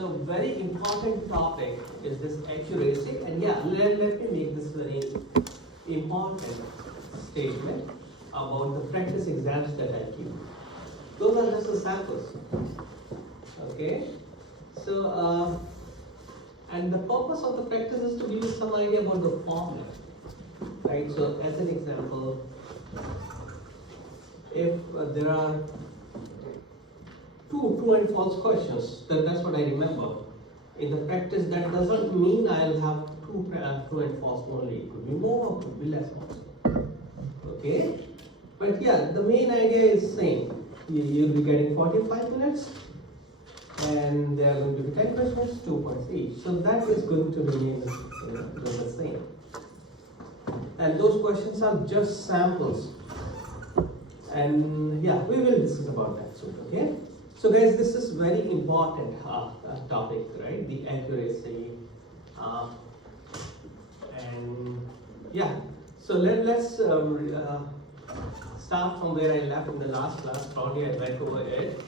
So very important topic is this accuracy, and yeah, let me make this very important statement about the practice exams that I give. Those are just the samples. Okay, so and the purpose of the practice is to give you some idea about the formula, right? So as an example, if there are two true and false questions, then that's what I remember. In the practice, that doesn't mean I'll have two true and false only. It could be more, or could be less also. Okay, but yeah, the main idea is same. You'll be getting 45 minutes, and there are going to be 10 questions, 2 points each. So that is going to remain the same. And those questions are just samples. And yeah, we will discuss about that soon. Okay. So guys, this is very important topic, right? The accuracy, and yeah. So let's start from where I left in the last class. Probably I went over it,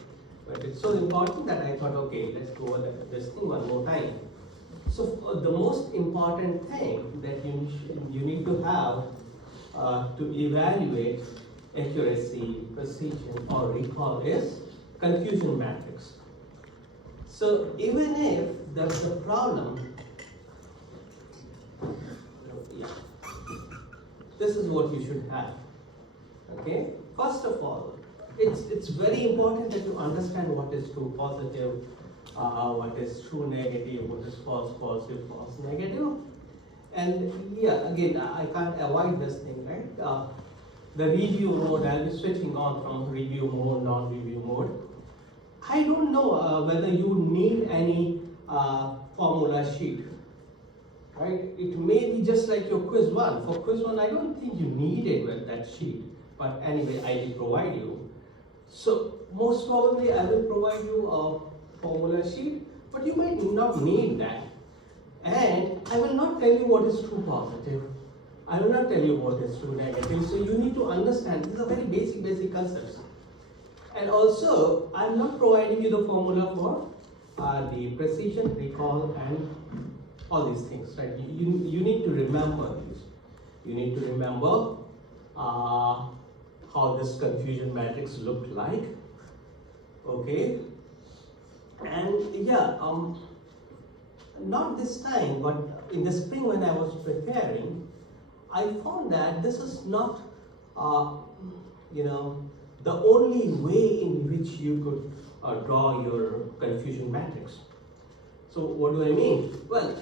but it's so important that I thought, okay, let's go over this thing one more time. So the most important thing that you need to have to evaluate accuracy, precision, or recall is confusion matrix. So even if there's a problem, yeah, this is what you should have. Okay. First of all, it's very important that you understand what is true positive, what is true negative, what is false positive, false negative, and yeah, again, I can't avoid this thing, right? The review mode, I'll be switching on from review mode, non-review mode. I don't know whether you need any formula sheet, right? It may be just like your quiz one. For quiz one, I don't think you need it with that sheet, but anyway, I will provide you. So most probably I will provide you a formula sheet, but you might not need that. And I will not tell you what is true positive. I will not tell you what is true negative. So you need to understand, these are very basic concepts. And also, I am not providing you the formula for the precision, recall, and all these things, right? You need to remember these. You need to remember how this confusion matrix looked like. Okay? And yeah, not this time, but in the spring when I was preparing, I found that this is not, the only way in which you could draw your confusion matrix. So what do I mean? Well,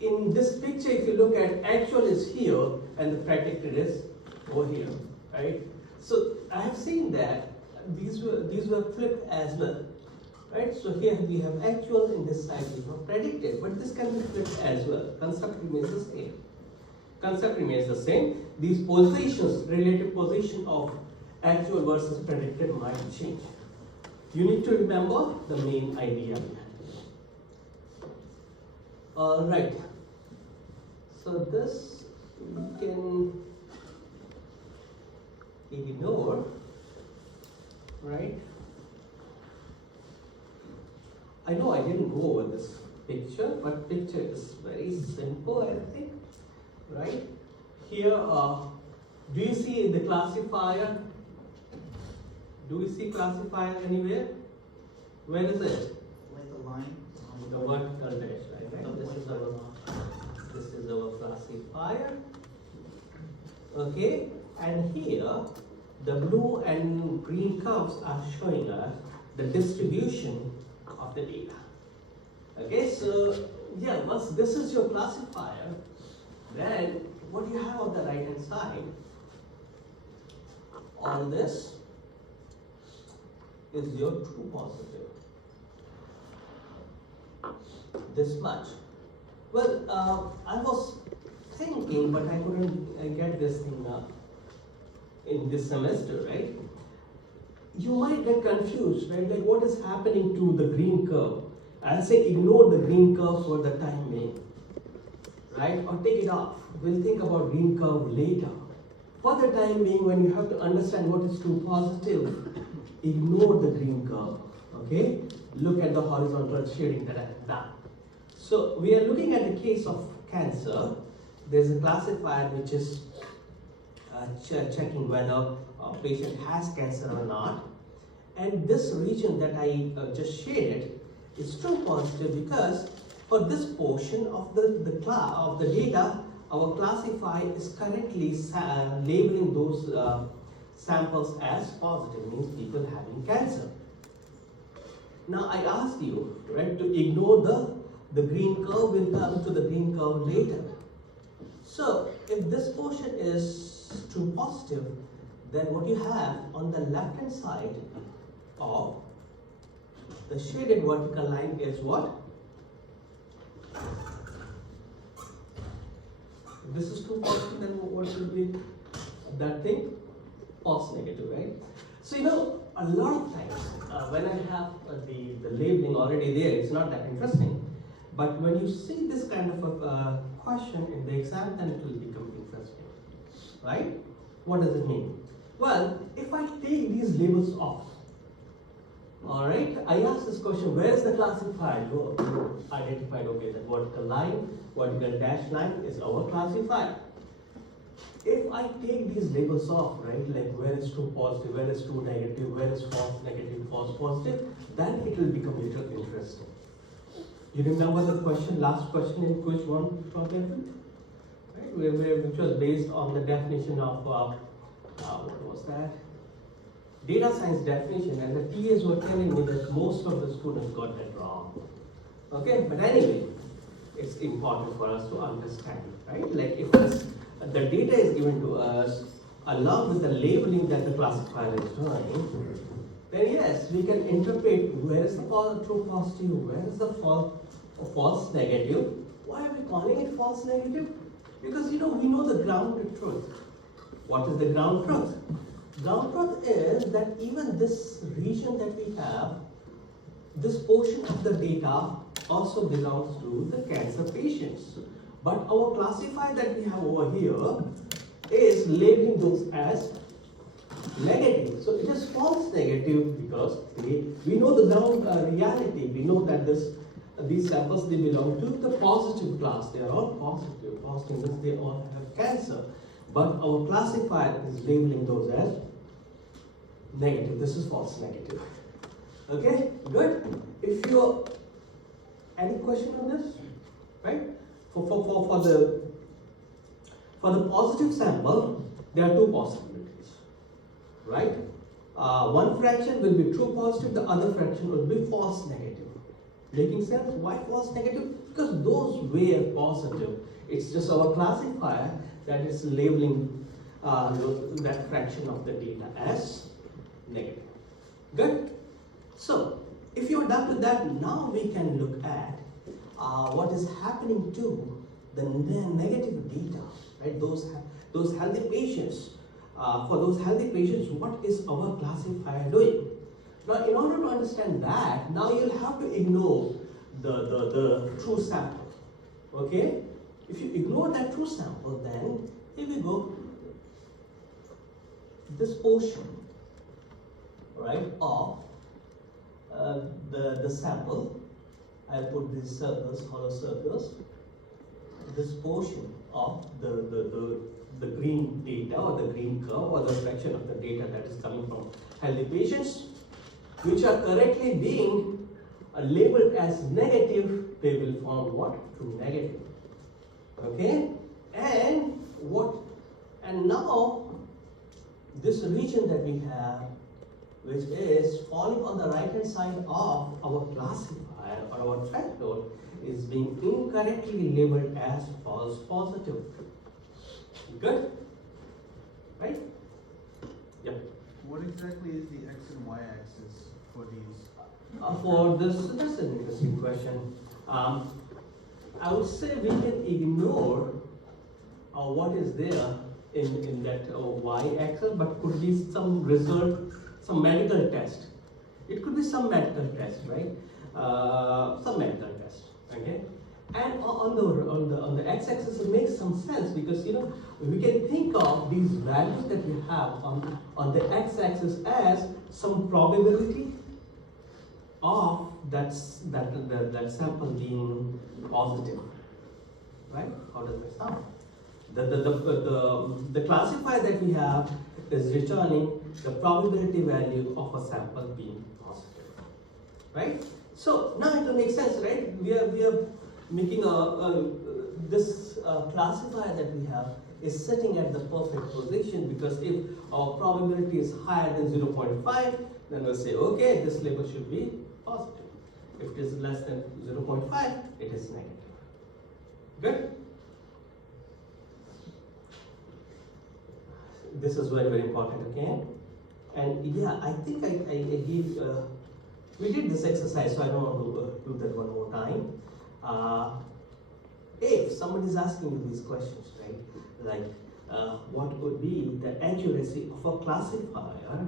in this picture, if you look at actual is here and the predicted is over here, right? So I have seen that these were flipped as well, right? So here we have actual, in this side we have predicted, but this can be flipped as well. Concept remains the same. Concept remains the same. These positions, relative position of actual versus predicted might change. You need to remember the main idea behind it. Alright. So this we can ignore, right? I know I didn't go over this picture, but picture is very simple, I think. Right? Here, do you see the classifier? Do you see classifier anywhere? Where is it? Like the line. The vertical dash line, right? This is our classifier. Okay, and here the blue and green curves are showing us the distribution of the data. Okay, so yeah, once this is your classifier, then what you have on the right hand side, all this is your true positive. This much. Well, I was thinking, but I couldn't get this thing in this semester, right? You might get confused, right? Like what is happening to the green curve? I'll say ignore the green curve for the time being, right? Or take it off. We'll think about green curve later. For the time being, when you have to understand what is true positive, ignore the green curve, Okay, look at the horizontal shading that I have done. So we are looking at the case of cancer. There's a classifier which is checking whether a patient has cancer or not. And this region that I just shaded is true positive because for this portion of the data, our classifier is currently labeling those samples as positive, means people having cancer. Now I asked you, right, to ignore the green curve. We'll come to the green curve later. So if this portion is true positive, then what you have on the left hand side of the shaded vertical line is what? If this is true positive, then what should be that thing? False negative, right? So you know, a lot of times when I have the labeling already there, it's not that interesting. But when you see this kind of a question in the exam, then it will become interesting, right? What does it mean? Well, if I take these labels off, all right, I ask this question, where is the classifier? You identified, okay, that vertical line, vertical dash line is our classifier. If I take these labels off, right, like where is true positive, where is true negative, where is false negative, false positive, then it will become a little interesting. You remember the question, last question in quiz 1 from Kevin? Right, which was based on the definition of, what was that? Data science definition, and the TAs were telling me that most of the students got that wrong. Okay, but anyway, it's important for us to understand, right? Like if the data is given to us along with the labeling that the classifier is doing, then yes, we can interpret where is the true positive, where is the false negative. Why are we calling it false negative? Because you know, we know the ground truth. What is the ground truth? Ground truth is that even this region that we have, this portion of the data also belongs to the cancer patients. But our classifier that we have over here is labeling those as negative. So it is false negative because we know the ground reality. We know that these samples, they belong to the positive class. They are all positive. Positive means they all have cancer. But our classifier is labeling those as negative. This is false negative. Okay, good. If you any question on this, right? For the positive sample, there are two possibilities, right? One fraction will be true positive, the other fraction will be false negative. Making sense? Why false negative? Because those were positive. It's just our classifier that is labeling that fraction of the data as negative. Good? So, if you're done with that, now we can look at what is happening to the negative data, right? Those healthy patients. For those healthy patients, what is our classifier doing? Now, in order to understand that, now you'll have to ignore the true sample. Okay? If you ignore that true sample, then here we go. This portion, right, of the sample, I'll put these circles, hollow circles. This portion of the green data or the green curve or the fraction of the data that is coming from healthy patients, which are correctly being labeled as negative, they will form what? True negative. Okay? And now this region that we have, which is falling on the right hand side of our classifier or our threshold, is being incorrectly labeled as false positive. Good? Right? Yep. What exactly is the x and y axis for these? For this, that's an interesting question. I would say we can ignore what is there in that y-axis, but could be some result, some medical test. It could be some medical test, right? Some medical test, okay? And on the x-axis, it makes some sense because you know we can think of these values that we have on the x-axis as some probability, of that sample being positive, right? How does that sound? The classifier that we have is returning the probability value of a sample being positive, right? So now it will make sense, right? We are making this classifier that we have is sitting at the perfect position, because if our probability is higher than 0.5, then we'll say, okay, this label should be positive. If it is less than 0.5, it is negative. Good? This is very, very important, okay? And yeah, I think I gave, we did this exercise, so I don't want to do that one more time. If someone is asking you these questions, right, like what would be the accuracy of a classifier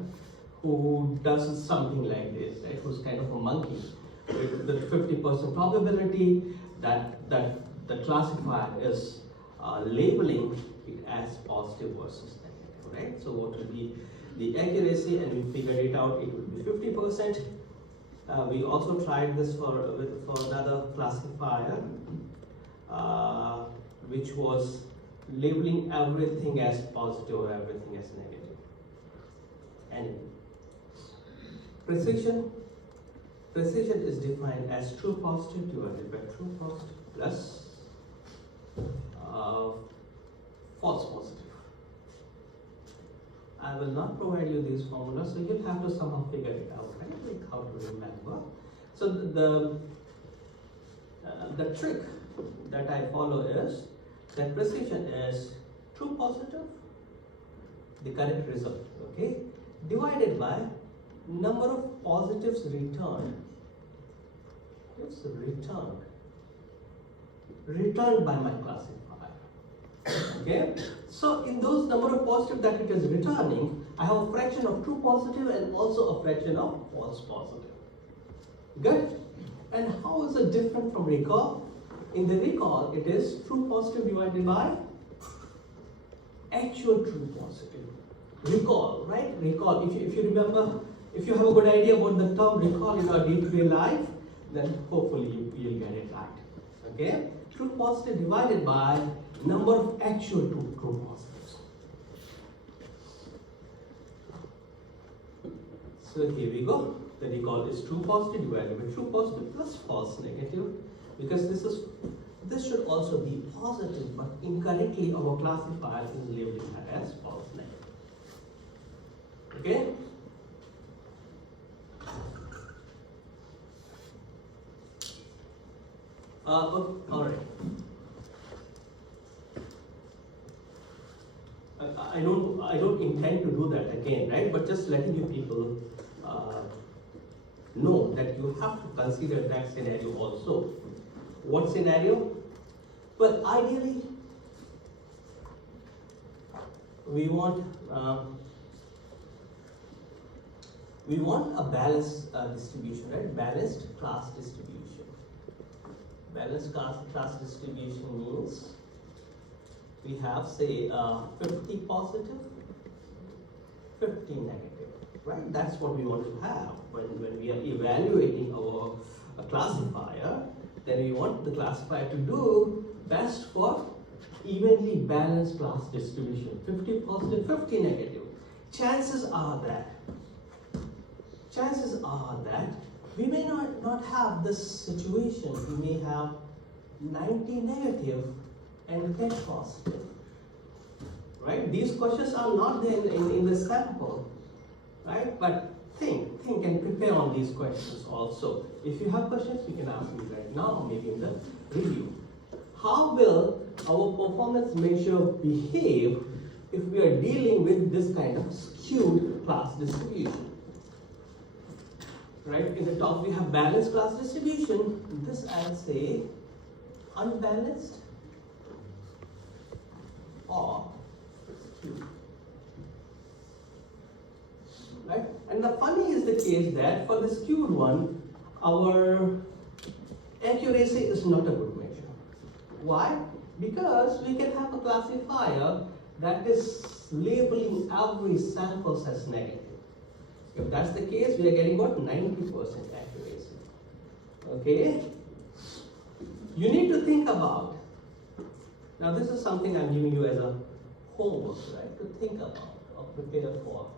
who does something like this, right, who's kind of a monkey, with the 50% probability that the classifier is labeling it as positive versus negative, right? So what will be the accuracy, and we figured it out, it would be 50%. We also tried this for another classifier, which was labeling everything as positive or everything as negative. And precision is defined as true positive divided by true positive plus false positive. I will not provide you these formulas, so you'll have to somehow figure it out, right? Like how to remember. So the trick that I follow is that precision is true positive, the correct result, okay, divided by number of positives returned. It's returned by my classifier. Okay, so in those number of positive that it is returning, I have a fraction of true positive and also a fraction of false positive. Good. And how is it different from recall? In the recall, it is true positive divided by actual true positive. Recall, right? Recall. If you remember, if you have a good idea about the term recall in our day-to-day life, then hopefully you'll get it right. Okay? True positive divided by number of actual true positives. So here we go. The recall is true positive divided by true positive plus false negative, because this should also be positive, but incorrectly our classifier is labeling that as false negative. Okay? All right. I don't intend to do that again, right? But just letting you people know that you have to consider that scenario also. What scenario? Well, ideally, we want a balanced distribution, right? Balanced class distribution. Balanced class distribution means we have, say, 50 positive, 50 negative, right? That's what we want to have when we are evaluating our classifier. Then we want the classifier to do best for evenly balanced class distribution, 50 positive, 50 negative. Chances are that we may not have this situation. We may have 90 negative and 10 positive, right? These questions are not there in the sample, right? But think and prepare on these questions also. If you have questions, you can ask me right now, or maybe in the review. How will our performance measure behave if we are dealing with this kind of skewed class distribution? Right, in the top we have balanced class distribution. This I'll say unbalanced or skewed. Right? And the funny is the case that for the skewed one, our accuracy is not a good measure. Why? Because we can have a classifier that is labeling every sample as negative. If that's the case, we are getting about 90% accuracy. Okay? You need to think about, now this is something I'm giving you as a homework, right? To think about or prepare for.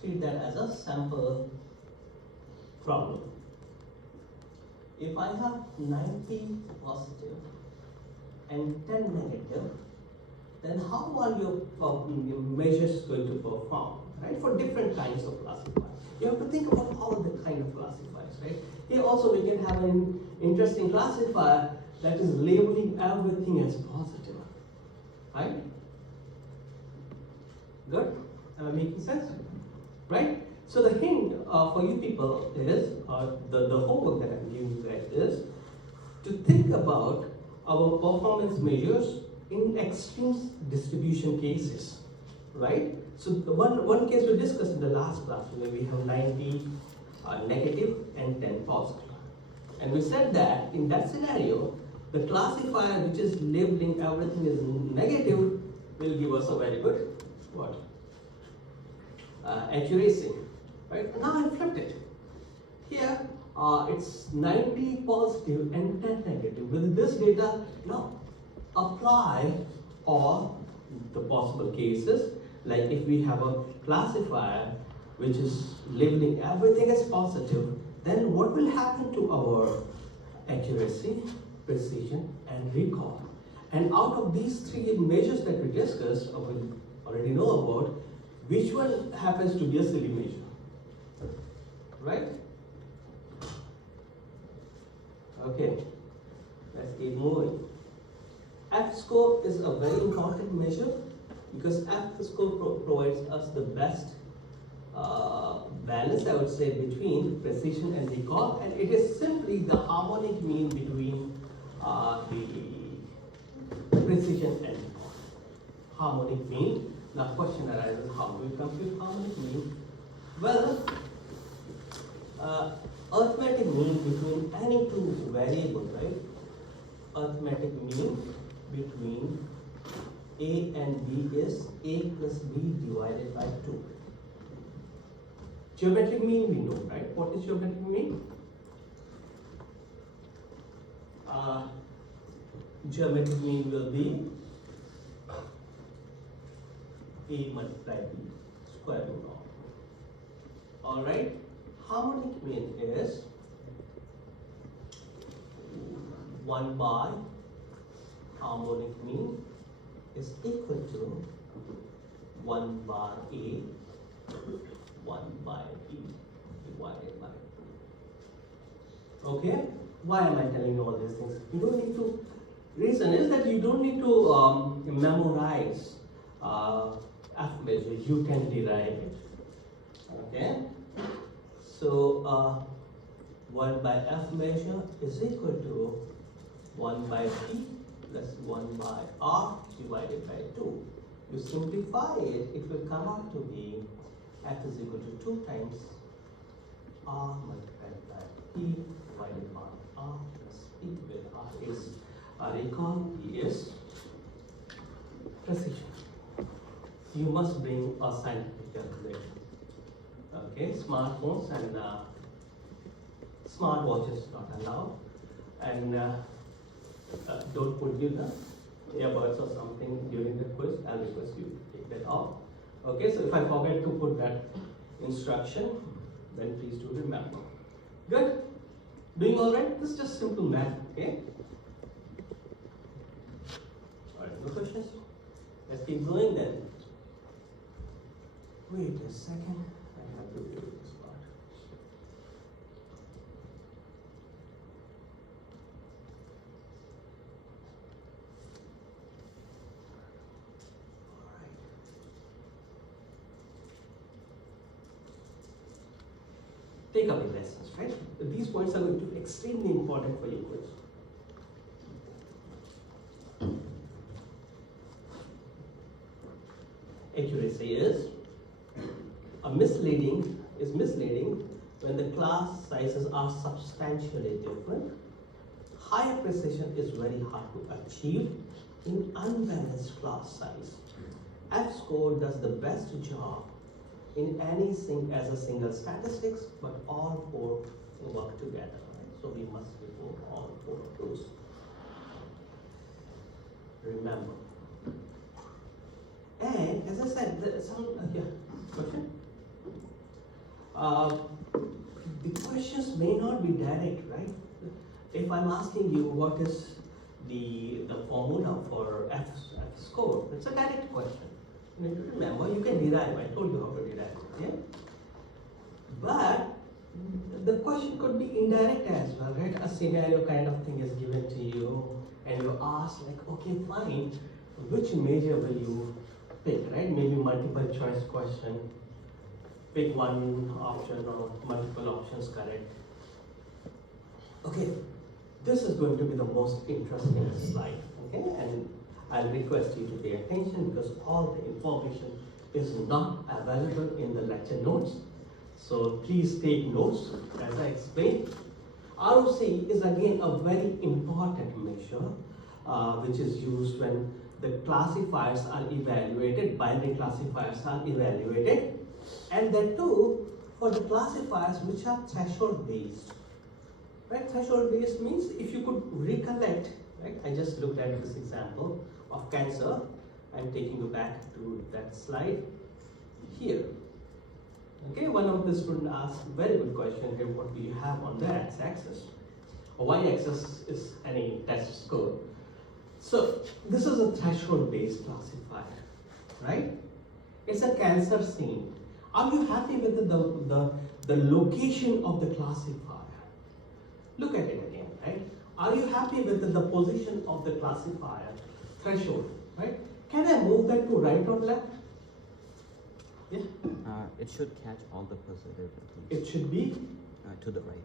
Treat that as a sample problem. If I have 90 positive and 10 negative, then how are your measures going to perform, right? For different kinds of classifiers. You have to think about all the kind of classifiers, right? Here also we can have an interesting classifier that is labeling everything as positive, right? Good? Am I making sense? Right? So the hint for you people is, the homework that I'm giving you guys is to think about our performance measures in extreme distribution cases, right? So the one case we discussed in the last class where we have 90 negative and 10 positive. And we said that in that scenario, the classifier which is labeling everything as negative will give us a very good what? Accuracy, right? Now I flipped it. Here it's 90 positive and 10 negative. With this data, now apply all the possible cases. Like if we have a classifier which is labeling everything as positive, then what will happen to our accuracy, precision, and recall? And out of these three measures that we discussed, or we already know about, which one happens to be a silly measure? Right? Okay, let's keep moving. F-score is a very important measure because F-score provides us the best balance, I would say, between precision and recall, and it is simply the harmonic mean between the precision and recall. Harmonic mean. Now, question arises: how do we compute harmonic mean? Well, arithmetic mean between any two variables, right? Arithmetic mean between A and B is A plus B divided by 2. Geometric mean we know, right? What is geometric mean? Geometric mean will be A multiplied B, square root of. Alright? Harmonic mean is 1 by harmonic mean is equal to 1 by A, 1 by B divided by 2. Okay? Why am I telling you all these things? You don't need to, reason is that you don't need to memorize F measure, you can derive it. Okay? So 1 by F measure is equal to 1 by P plus 1 by R divided by 2. You simplify it, it will come out to be F is equal to 2 times R multiplied by P divided by R plus P, where R is recall, P is precision. You must bring a scientific calculator. Okay, smartphones and smartwatches not allowed, and don't put you the earbuds or something during the quiz. I'll request you to take that off. Okay, so if I forget to put that instruction, then please do remember. Good? Doing all right? This is just simple math, okay? All right, no questions? Let's keep going then. Wait a second, I have to do this part. All right. Take up the lessons, right? These points are going to be extremely important for your quiz. Accuracy is misleading when the class sizes are substantially different. Higher precision is very hard to achieve in unbalanced class size. F-score does the best job in any as a single statistics, but all four work together, right? So we must report all four of those. Remember. And as I said, there is some question. The questions may not be direct, right? If I'm asking you what is the formula for F score, it's a direct question. You need to remember, you can derive. I told you how to derive. Yeah. But the question could be indirect as well, right? A scenario kind of thing is given to you, and you ask like, okay, fine, which major will you pick, right? Maybe multiple choice question. Pick one option or multiple options correct. Okay, this is going to be the most interesting slide, okay? And I'll request you to pay attention because all the information is not available in the lecture notes. So please take notes as I explained. ROC is again a very important measure which is used when the classifiers are evaluated, binary classifiers are evaluated, and that too for the classifiers which are threshold based. Right? Threshold based means if you could recollect, right? I just looked at this example of cancer. I'm taking you back to that slide here. Okay, one of the students asked a very good question here, what do you have on the x-axis? Y-axis is any test score. So this is a threshold based classifier, right? It's a cancer scene. Are you happy with the location of the classifier? Look at it again, right? Are you happy with the position of the classifier threshold, right? Can I move that to right or left? Yeah? It should catch all the positive. It should be? To the right.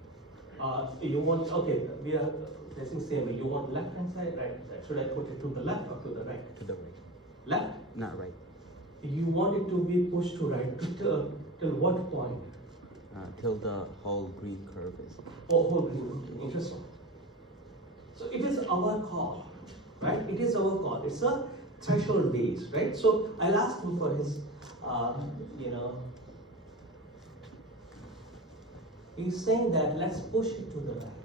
You want, okay, we are facing same way. You want left hand side, right hand side. Should I put it to the left or to the right? To the right. Left? Not right. You want it to be pushed to right till what point? Till the whole green curve is. Oh, whole green, okay, interesting. So it is our call, right? It is our call. It's a threshold base, right? So I'll ask him for his, he's saying that let's push it to the right.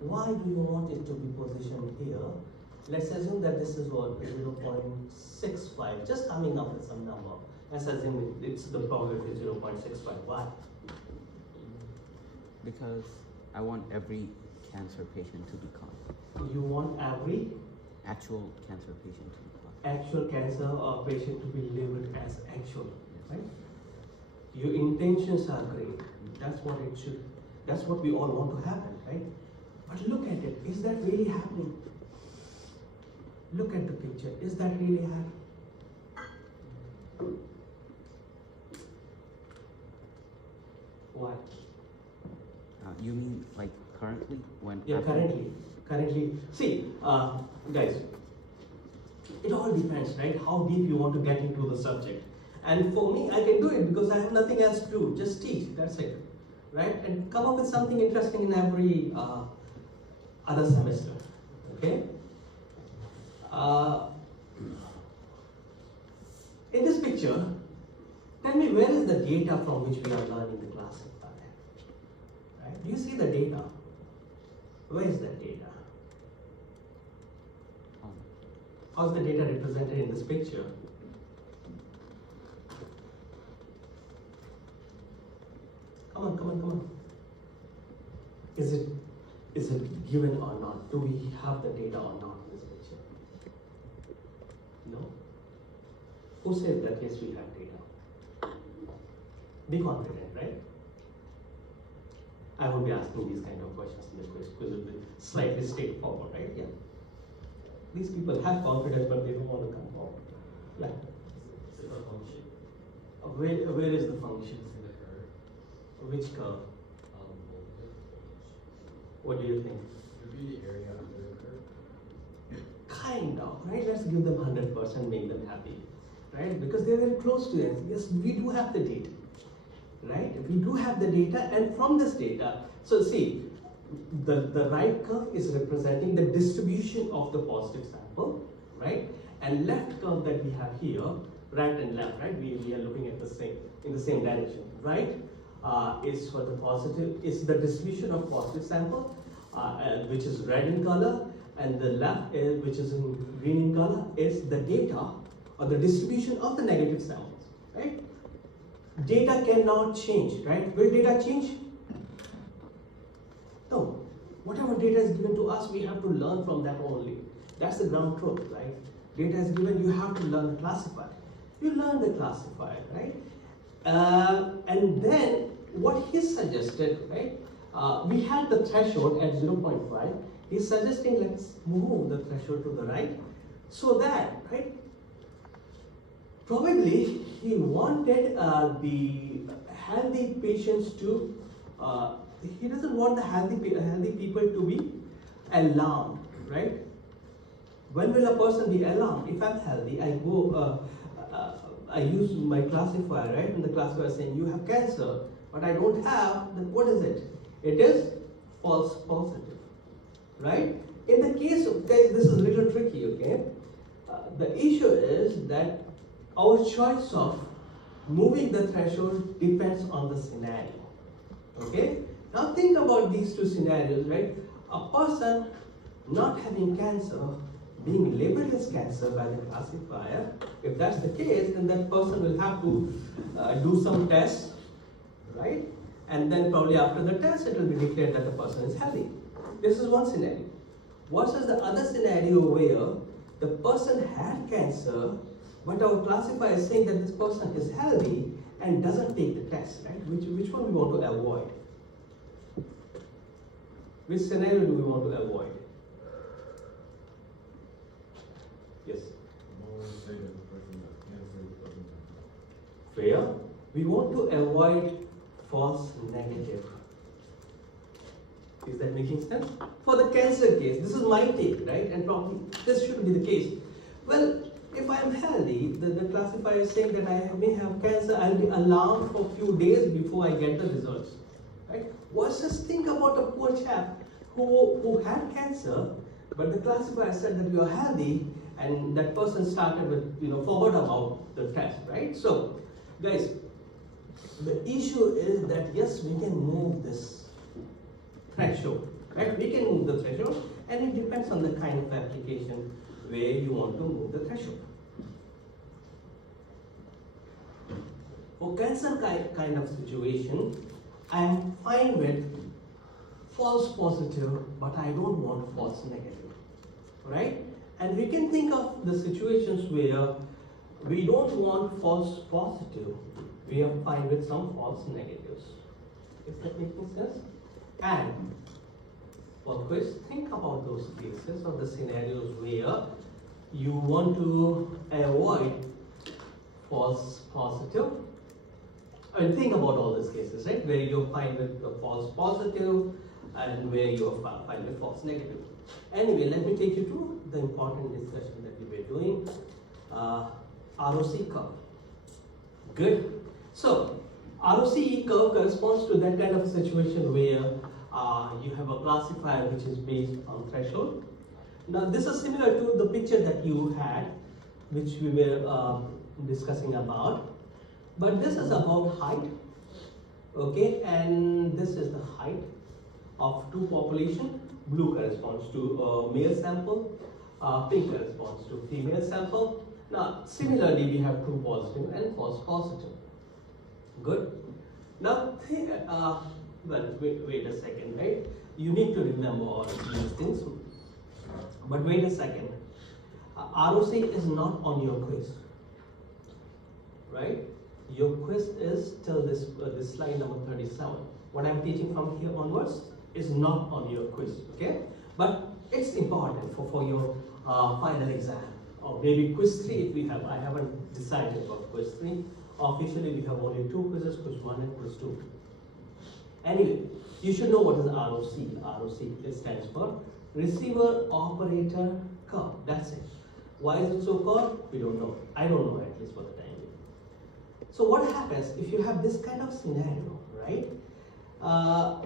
Why do you want it to be positioned here? Let's assume that this is what, 0.65, just coming up with some number. Let's assume it's the probability 0.65. Why? Because I want every cancer patient to be caught. You want every Actual cancer patient to be caught. actual cancer patient to be labeled as actual, right? Your intentions are great. That's what it should, that's what we all want to happen, right? But look at it, is that really happening? Look at the picture, is that really happening? Why? You mean like currently when? Yeah, currently. See, guys, it all depends, right? How deep you want to get into the subject. And for me, I can do it because I have nothing else to do. Just teach, that's it, right? And come up with something interesting in every other semester, okay? In this picture, tell me where is the data from which we are learning the classifier? Right? Do you see the data? Where is that data? How's the data represented in this picture? Come on. Is it given or not? Do we have the data or not in this picture? No? Who said that yes, we have data? Be confident, right? I will be asking these kind of questions in the quiz because it will be slightly straightforward, right? Yeah. These people have confidence, but they don't want to come forward. Yeah. Is it a function? Where is the function? It's in the curve. Which curve? Voltage. What do you think? Would be the area under the curve. Kind of, right? Let's give them 100%, make them happy, right? Because they're very close to us. Yes, we do have the data, right? We do have the data, and from this data, so see, the right curve is representing the distribution of the positive sample, right? And left curve that we have here, right and left, right? We are looking at the same. in the same direction. Right is for the positive, is the distribution of positive sample, which is red in color, and the left is, which is in green in color, is the data or the distribution of the negative samples. Right? Data cannot change. Right? Will data change? No. Whatever data is given to us, we have to learn from that only. That's the ground truth, right? Data is given, you have to learn the classifier. You learn the classifier, right? And then what he suggested, right? We had the threshold at 0.5. He's suggesting let's move the threshold to the right, so that, right? Probably he wanted the healthy patients to. He doesn't want the healthy people to be alarmed, right? When will a person be alarmed? If I'm healthy, I use my classifier, right? And the classifier is saying you have cancer, but I don't have. Then what is it? It is false positive, right? In the case of, guys, this is a little tricky, okay? The issue is that our choice of moving the threshold depends on the scenario, okay? Now think about these two scenarios, right? A person not having cancer being labeled as cancer by the classifier. If that's the case, then that person will have to do some tests, right? And then probably after the test, it will be declared that the person is healthy. This is one scenario. Versus the other scenario where the person had cancer, but our classifier is saying that this person is healthy and doesn't take the test, right? Which one we want to avoid? Which scenario do we want to avoid? Yes. Fair. We want to avoid false negative. Is that making sense? For the cancer case, this is my take, right? And probably this should be the case. Well, if I'm healthy, the classifier is saying that I may have cancer, I'll be alarmed for a few days before I get the results. Right? Versus think about a poor chap who had cancer, but the classifier said that you are healthy, and that person started with, forgot about the test, right? So, guys, the issue is that yes, we can move this threshold, right? We can move the threshold, and it depends on the kind of application where you want to move the threshold. For cancer kind of situation, I am fine with false positive, but I don't want false negative, right? And we can think of the situations where we don't want false positive, we are fine with some false negatives. Is that making sense? And for quiz, think about those cases or the scenarios where you want to avoid false positive. I mean, think about all these cases, right? Where you're fine with the false positive and where you're fine with false negative. Anyway, let me take you to the important discussion that we were doing. ROC curve. Good. So, ROC curve corresponds to that kind of situation where you have a classifier which is based on threshold. Now, this is similar to the picture that you had, which we were discussing about. But this is about height, okay, and this is the height of two population. Blue corresponds to male sample, pink corresponds to female sample. Now, similarly, we have true positive and false positive. Good. Now, wait a second, right? You need to remember all these things. But wait a second. ROC is not on your quiz, right? Your quiz is till this slide number 37. What I'm teaching from here onwards is not on your quiz, okay? But it's important for your final exam, or maybe quiz 3 if we have. I haven't decided about quiz 3. Officially, we have only 2 quizzes, quiz 1 and quiz 2. Anyway, you should know what is ROC. ROC stands for Receiver Operator Curve. That's it. Why is it so called? We don't know. I don't know, at least for the time being. So what happens if you have this kind of scenario, right?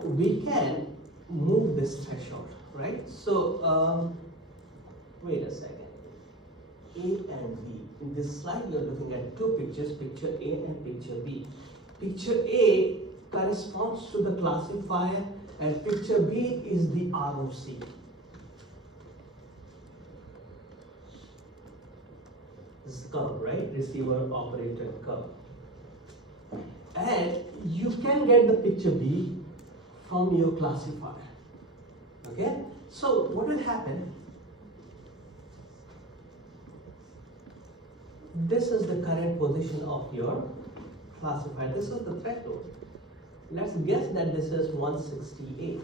We can move this threshold, right? So, wait a second. A and B. In this slide, you're looking at two pictures, picture A and picture B. Picture A corresponds to the classifier and picture B is the ROC. This is the curve, right? Receiver operator curve. And you can get the picture B from your classifier. Okay? So what will happen? This is the current position of your classifier. This is the threshold. Let's guess that this is 168.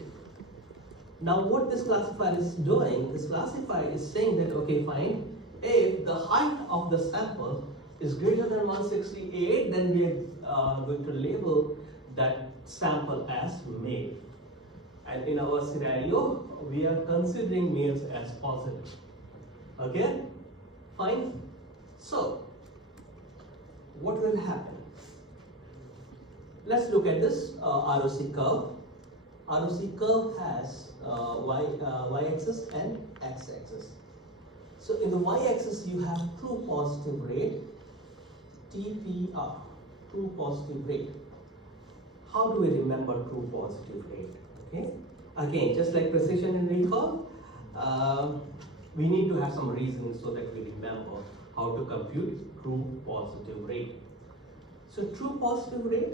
Now what this classifier is doing, this classifier is saying that, okay, fine, if the height of the sample is greater than 168, then we are going to label that sample as male. And in our scenario, we are considering males as positive. Okay? Fine? So, what will happen? Let's look at this ROC curve. ROC curve has y-axis and x-axis. So in the y-axis you have true positive rate, TPR, true positive rate. How do we remember true positive rate? Okay. Again, just like precision and recall, we need to have some reasons so that we remember how to compute true positive rate. So true positive rate,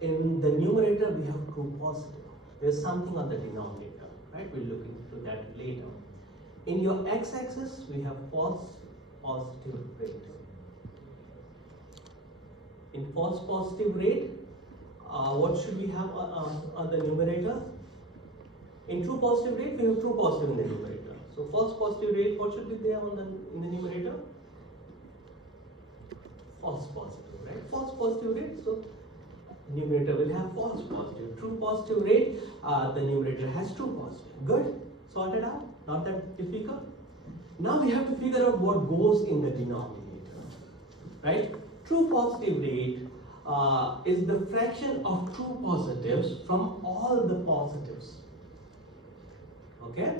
in the numerator we have true positive. There's something on the denominator, right? We'll look into that later. In your x-axis, we have false positive rate. In false positive rate, what should we have on the numerator? In true positive rate, we have true positive in the numerator. So false positive rate, what should be there in the numerator? False positive, right? False positive rate, so numerator will have false positive. True positive rate, the numerator has true positive. Good? Sorted out? Not that difficult? Now we have to figure out what goes in the denominator, right? True positive rate is the fraction of true positives from all the positives. Okay?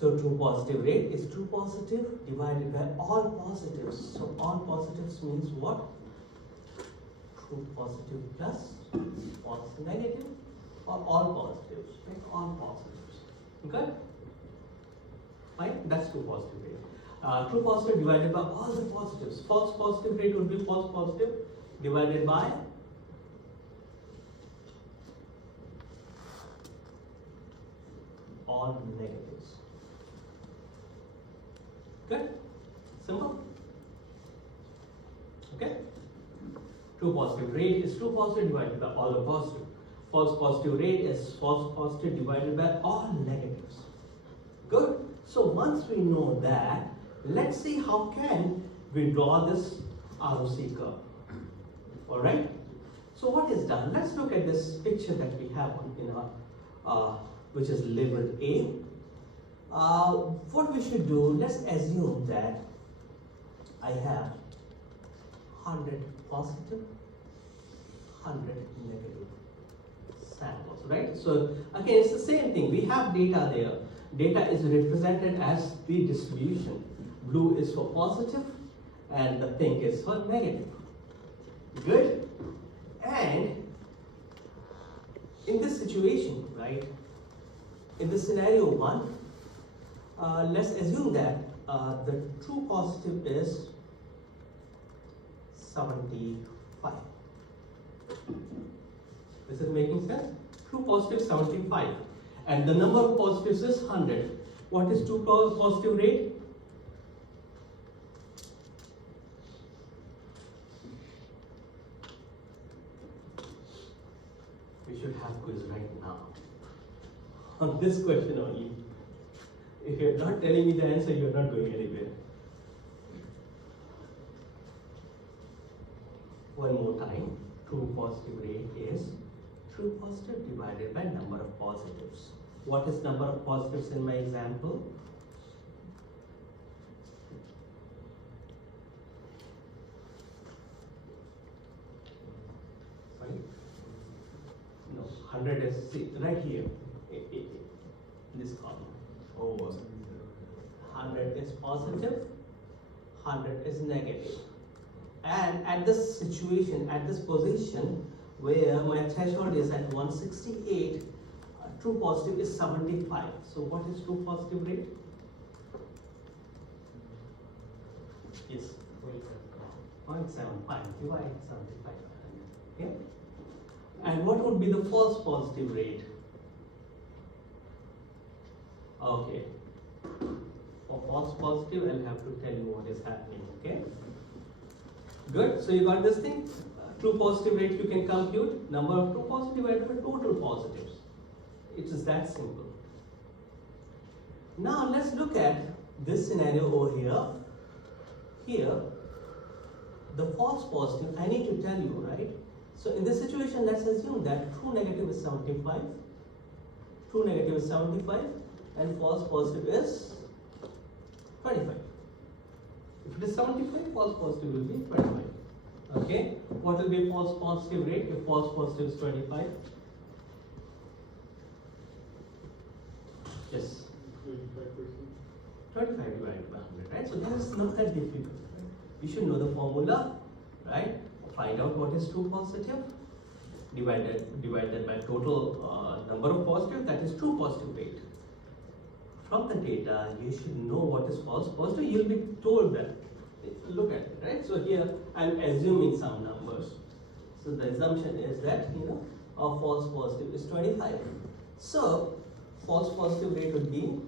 So true positive rate is true positive divided by all positives. So all positives means what? True positive plus false negative, or all positives, right? All positives. Okay? Fine? That's true positive rate. True positive divided by all the positives. False positive rate would be false positive divided by all negatives. Good? Simple? Okay? True positive rate is true positive divided by all the positive. False positive rate is false positive divided by all negatives. Good? So once we know that, let's see how can we draw this ROC curve. Alright? So what is done? Let's look at this picture that we have in our, which is labeled A. What we should do, let's assume that I have 100 positive, 100 negative samples, right? So again, it's the same thing. We have data there. Data is represented as the distribution. Blue is for positive and the pink is for negative. Good? And in this situation, right, in this scenario 1, let's assume that the true positive is 75. This is making sense? True positive 75. And the number of positives is 100. What is true positive rate? We should have quiz right now on this question only. If you're not telling me the answer, you're not going anywhere. One more time. True positive rate is true positive divided by number of positives. What is number of positives in my example? Sorry? No, 100 is right here. In this column. Oh, wasn't 100 is positive, 100 is negative. And at this situation, at this position where my threshold is at 168, true positive is 75. So what is true positive rate? Yes. 0.75 divided 75. Okay. And what would be the false positive rate? Okay. For false positive, I'll have to tell you what is happening. Okay. Good. So you got this thing. True positive rate you can compute. Number of true positive divided by total positives. It is that simple. Now let's look at this scenario over here. Here, the false positive, I need to tell you, right? So in this situation, let's assume that true negative is 75, true negative is 75, and false positive is 25. If it is 75, false positive will be 25. Okay? What will be false positive rate if false positive is 25? Yes. 25 divided by 100, right? So this is not that difficult. Right? You should know the formula, right? Find out what is true positive, divided by total number of positive, that is true positive rate. From the data, you should know what is false positive. You'll be told that. Look at it, right? So here I'm assuming some numbers. So the assumption is that a false positive is 25. So false positive rate would be,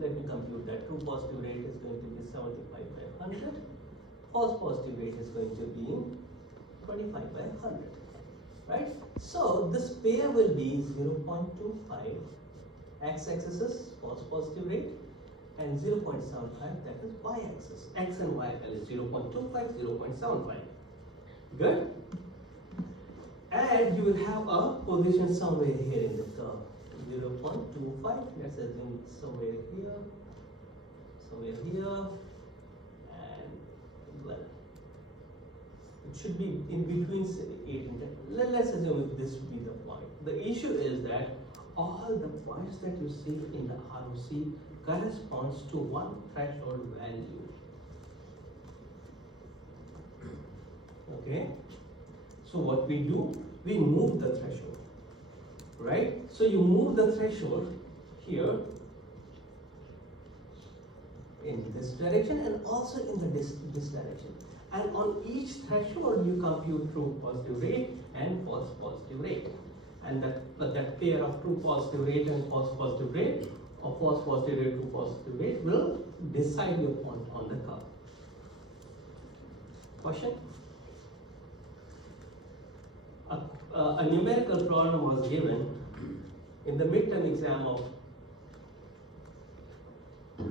let me compute that. True positive rate is going to be 75 by 100. False positive rate is going to be 25 by 100. Right? So this pair will be 0.25. X-axis is false positive rate, and 0.75, that is y-axis. X and y is 0.25, 0.75. Good? And you will have a position somewhere here in the curve. 0.25, let's assume somewhere here, and well, it should be in between 8 and 10. Let's assume if this would be the point. The issue is that all the points that you see in the ROC corresponds to one threshold value. Okay? So what we do, we move the threshold. Right? So you move the threshold here in this direction and also in this direction. And on each threshold you compute true positive rate and false positive rate. And that pair of true positive rate and false positive rate, or false positive rate to positive rate, will decide your point on the curve. Question? A numerical problem was given in the midterm exam of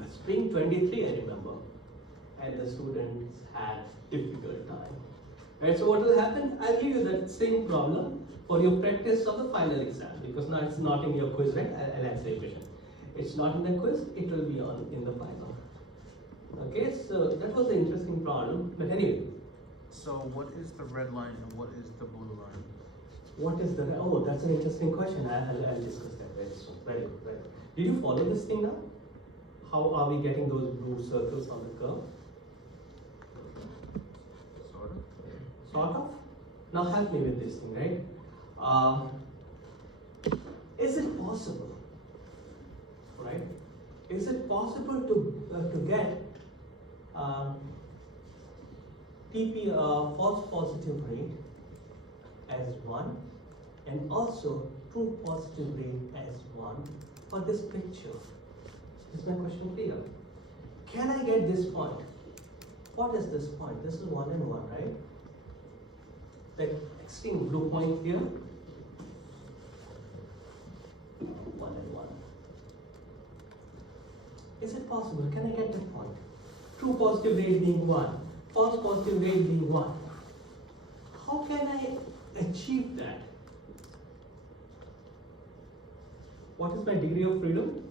spring 23, I remember, and the students had difficult time. Right, so what will happen? I'll give you that same problem for your practice of the final exam, because now it's not in your quiz, right? I'll answer your question. It's not in the quiz, it will be in the final. Okay, so that was an interesting problem, but anyway. So what is the red line and what is the blue line? What is the, oh, that's an interesting question. I'll discuss that very soon. Very good, very good. Did you follow this thing now? How are we getting those blue circles on the curve? Sort of. Sort of? Now help me with this thing, right? Is it possible, right? Is it possible to get TP false positive rate as 1 and also true positive rate as 1 for this picture? Is my question clear? Can I get this point? What is this point? This is 1 and 1, right? That extreme blue point here, 1 and 1. Is it possible? Can I get that point? True positive rate being 1, false positive rate being 1. How can I achieve that? What is my degree of freedom?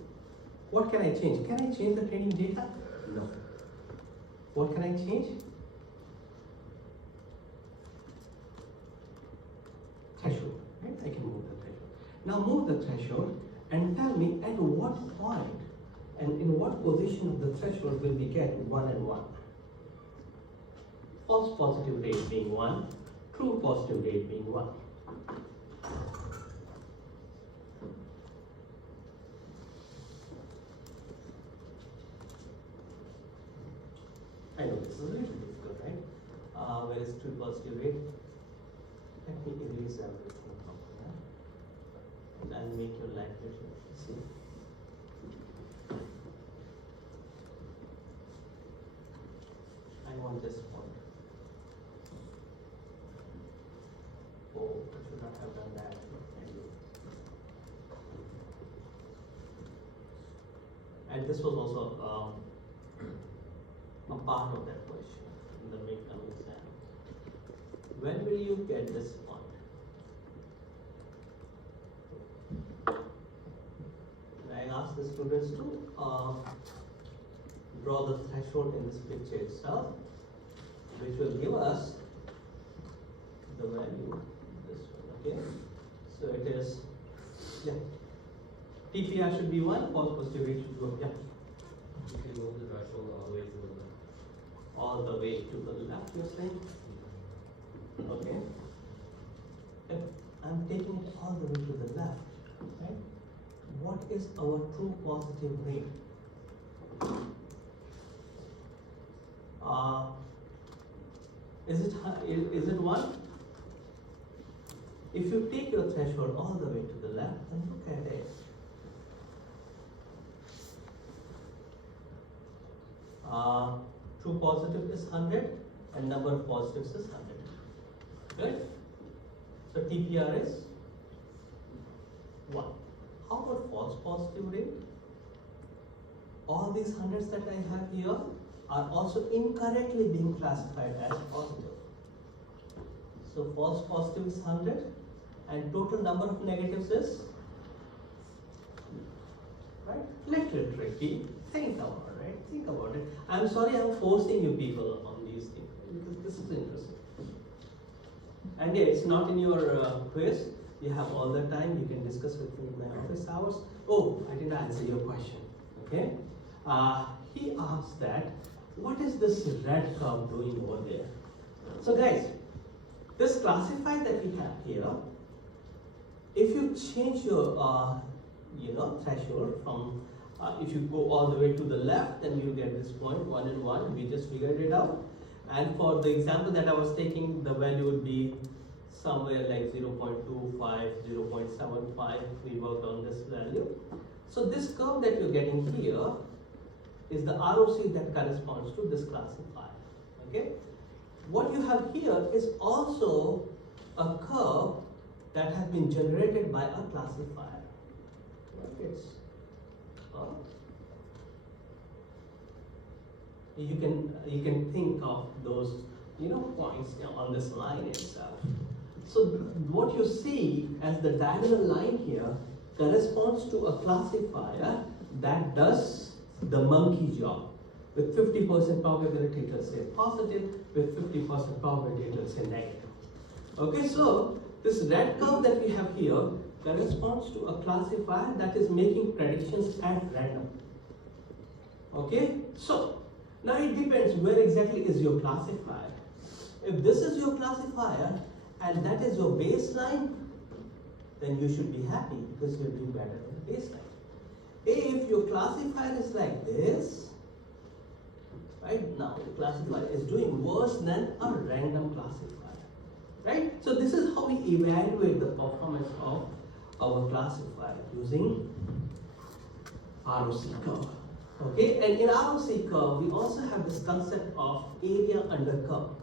What can I change? Can I change the training data? No. What can I change? Threshold, right? I can move the threshold. Now move the threshold and tell me at what point And in what position of the threshold will we get 1 and 1? False positive rate being 1, true positive rate being 1. I know this is a little difficult, right? Where is true positive rate? Let me erase everything from here. And I'll make your life a little easy. I want this point. Oh, I should not have done that. And this was also a part of that question in the midterm exam. When will you get this point? And I asked the students to draw the threshold in this picture itself, which will give us the value, this one, okay? So it is, yeah. TPR should be 1, false positive rate should go, yeah. You can move the threshold all the way to the left. All the way to the left, you're saying? Okay. If I'm taking it all the way to the left, right? What is our true positive rate? Is it 1? If you take your threshold all the way to the left, then look at it. True positive is 100 and number of positives is 100. Right? So TPR is 1. How about false positive rate? All these hundreds that I have here are also incorrectly being classified as positive. So false positive is 100 and total number of negatives is, right? Little tricky. Think about it, right? Think about it. I'm sorry I'm forcing you people on these things because this is interesting. And yeah, it's not in your quiz. You have all the time. You can discuss with me in my office hours. Oh, I didn't answer your question. Okay. He asked that, what is this red curve doing over there? So guys, this classifier that we have here, if you change your threshold from if you go all the way to the left, then you get this point 1 and 1. We just figured it out. And for the example that I was taking, the value would be somewhere like 0.25, 0.75. We worked on this value. So this curve that you're getting here is the ROC that corresponds to this classifier. Okay. What you have here is also a curve that has been generated by a classifier. It's you can think of those points on this line itself. So what you see as the diagonal line here corresponds to a classifier that does the monkey job with 50% probability to say positive, with 50% probability to say negative. Okay, so this red curve that we have here corresponds to a classifier that is making predictions at random. Okay, so now it depends where exactly is your classifier. If this is your classifier and that is your baseline, then you should be happy because you're doing better than the baseline. If your classifier is like this, right now the classifier is doing worse than a random classifier, right? So this is how we evaluate the performance of our classifier using ROC curve. Okay, and in ROC curve, we also have this concept of area under curve.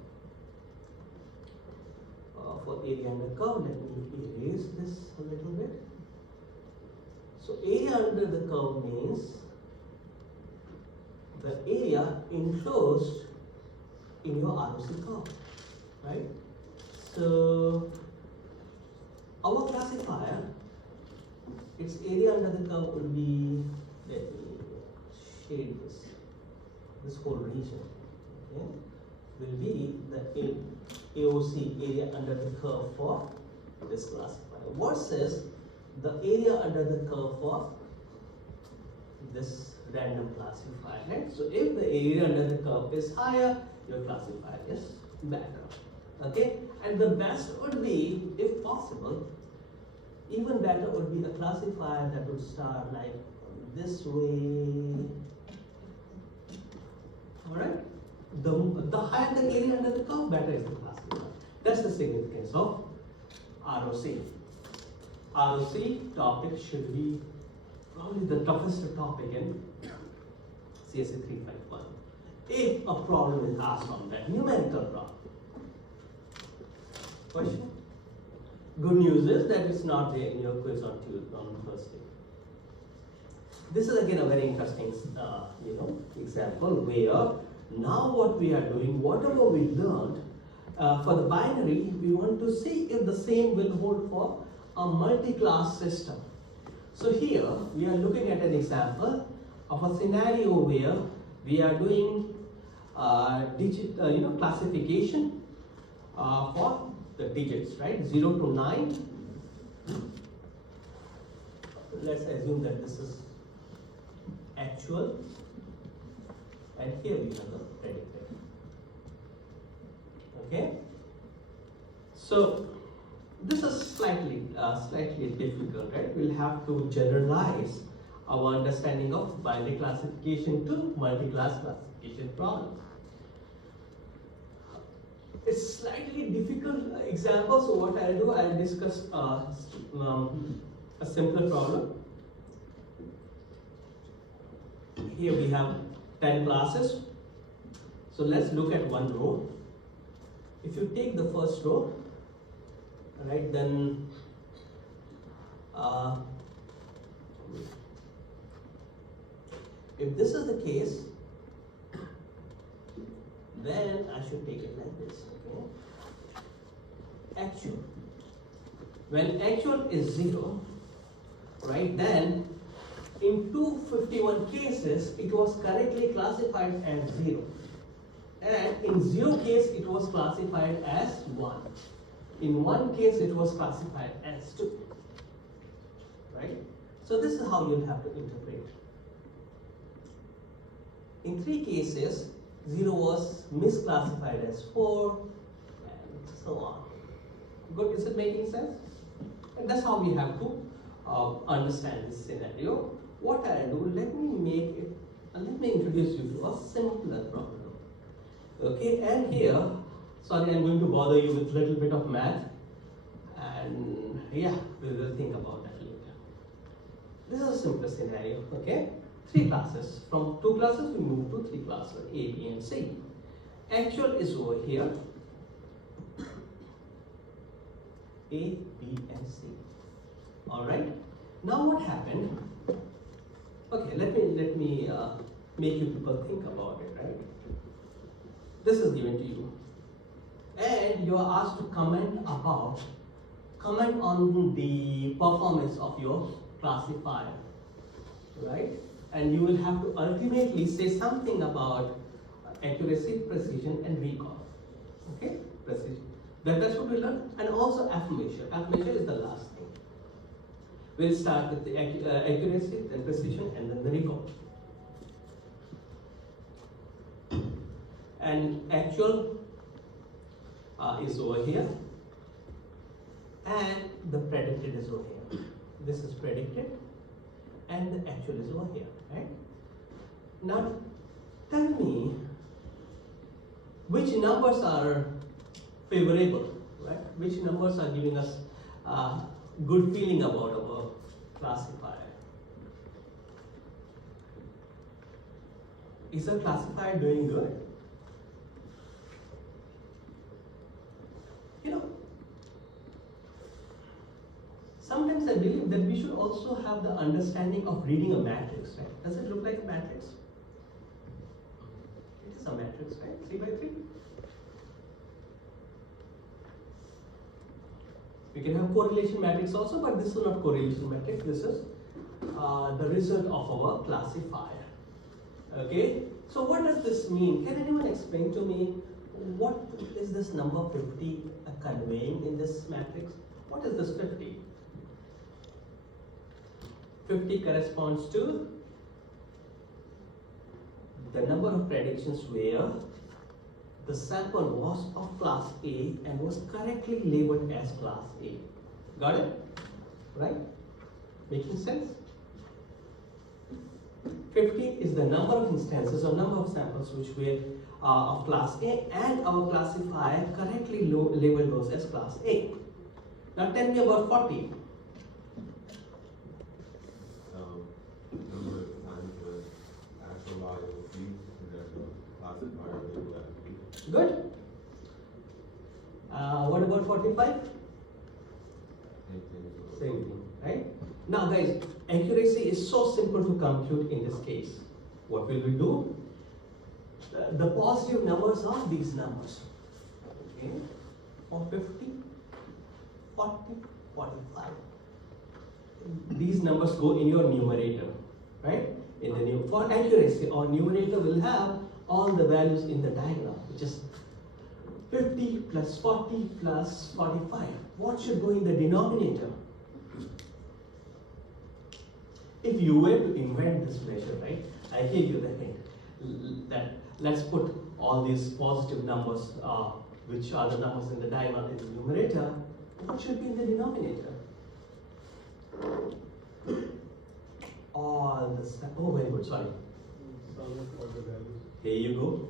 For area under curve, let me erase this a little bit. So area under the curve means the area enclosed in your ROC curve, right? So our classifier, its area under the curve will be, let me shade this whole region, okay, will be the AOC, area under the curve for this classifier, versus the area under the curve for this random classifier, right? So if the area under the curve is higher, your classifier is better. Okay? And the best would be, if possible, even better would be a classifier that would start like this way. Alright? The higher the area under the curve, better is the classifier. That's the significance of ROC. ROC topic should be probably the toughest topic in CSA 351. If a problem is asked on that, numerical problem. Question? Good news is that it's not there in your quiz on Thursday. This is again a very interesting, example where now what we are doing, whatever we learned for the binary, we want to see if the same will hold for a multi-class system. So here we are looking at an example of a scenario where we are doing classification for the digits, right? 0 to 9. Let's assume that this is actual, and here we have the predicted. Okay? So this is slightly difficult, right? We'll have to generalize our understanding of binary classification to multi-class classification problems. It's slightly difficult example, so what I'll do, I'll discuss a simpler problem. Here we have 10 classes. So let's look at one row. If you take the first row, right, then if this is the case, then I should take it like this, okay? Actual. When actual is 0, right, then in 251 cases, it was correctly classified as 0. And in 0 case, it was classified as 1. In 1 case, it was classified as 2. Right? So this is how you'll have to interpret. In 3 cases, 0 was misclassified as 4, and so on. Good, is it making sense? And that's how we have to understand this scenario. What I'll do, let me introduce you to a simpler problem. Okay, and here, sorry, I'm going to bother you with a little bit of math, and yeah, we will think about that later. This is a simpler scenario, okay? 3 classes. From 2 classes, we move to 3 classes, A, B, and C. Actual is over here. A, B, and C. Alright? Now what happened? Okay, let me make you people think about it, right? This is given to you. And you are asked to comment on the performance of your classifier, right? And you will have to ultimately say something about accuracy, precision, and recall. Okay? Precision. That's what we learned. And also affirmation. Affirmation is the last thing. We'll start with the accuracy, then precision, and then the recall. And actual is over here, and the predicted is over here. This is predicted, and the actual is over here, right? Now, tell me which numbers are favorable, right? Which numbers are giving us good feeling about our classifier. Is our classifier doing good? Sometimes I believe that we should also have the understanding of reading a matrix, right? Does it look like a matrix? It is a matrix, right? 3 by 3. We can have correlation matrix also, but this is not correlation matrix. This is the result of our classifier. Okay? So what does this mean? Can anyone explain to me what is this number 50 conveying in this matrix? What is this 50? 50 corresponds to the number of predictions where the sample was of class A and was correctly labeled as class A. Got it? Right? Making sense? 50 is the number of instances or number of samples which were of class A and our classifier correctly labeled those as class A. Now tell me about 40. Number of times the actual value of B and there's a classifier labeled as B. Good. What about 45? Same thing. Same thing, right? Now guys, accuracy is so simple to compute in this case. What will we do? The positive numbers are these numbers. Okay? For 50, 40, 45. These numbers go in your numerator, right? In the for accuracy, our numerator will have all the values in the diagram, which is 50 plus 40 plus 45. What should go in the denominator? If you were to invent this measure, right? I gave you the hint that let's put all these positive numbers, which are the numbers in the diagram in the numerator. What should be in the denominator? All the stuff. Oh, very good. Sorry. Here you go.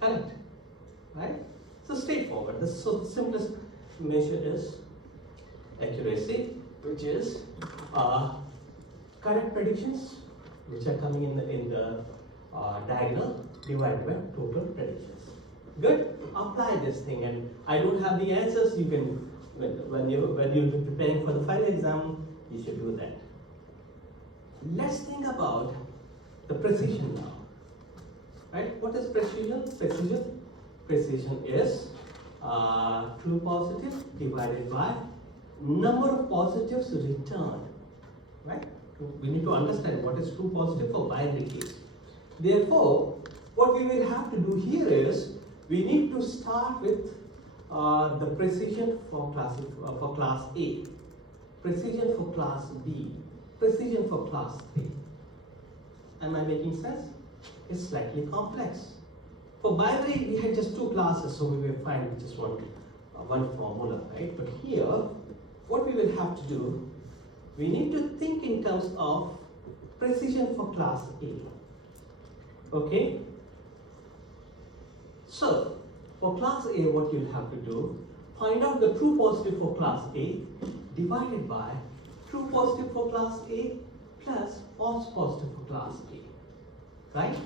Correct. Right? So straightforward. So the simplest measure is accuracy, which is correct predictions, which are coming in the diagonal, divided by total predictions. Good. Apply this thing, and I don't have the answers. You can when you're preparing for the final exam, you should do that. Let's think about the precision now. Right? What is precision? Precision is true positive divided by number of positives returned. Right? We need to understand what is true positive for binary case. Therefore, what we will have to do here is we need to start with the precision for class A, precision for class B, precision for class 3. Am I making sense? It's slightly complex. For binary, we had just two classes, so we were fine with just one formula, right? But here, what we will have to do, we need to think in terms of precision for class A. Okay? So, for class A, what you'll have to do, find out the true positive for class A divided by true positive for class A plus false positive for class A. Right?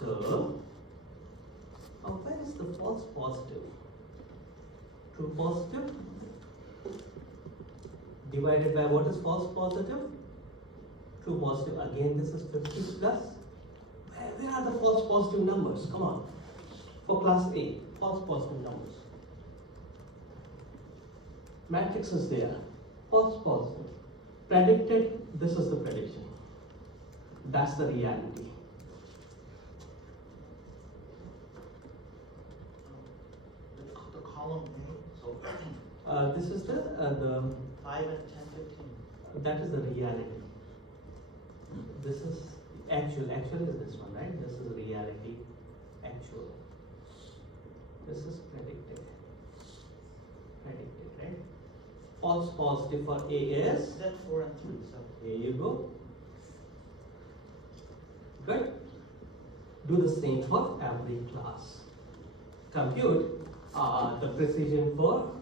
So, where is the false positive? True positive divided by what is false positive? True positive. Again, this is 50 plus. Where are the false positive numbers? Come on. For class A, false positive numbers. Matrix is there. False positive. Predicted, this is the prediction. That's the reality. The column A, so This is the 5 and 10, 15. that is the reality. This is actual. Actual is this one, right? This is reality. Actual. This is predicted. Predicted, right? False positive for A is. Step 4 and 3, so. Here you go. Good. Do the same for every class. Compute the precision for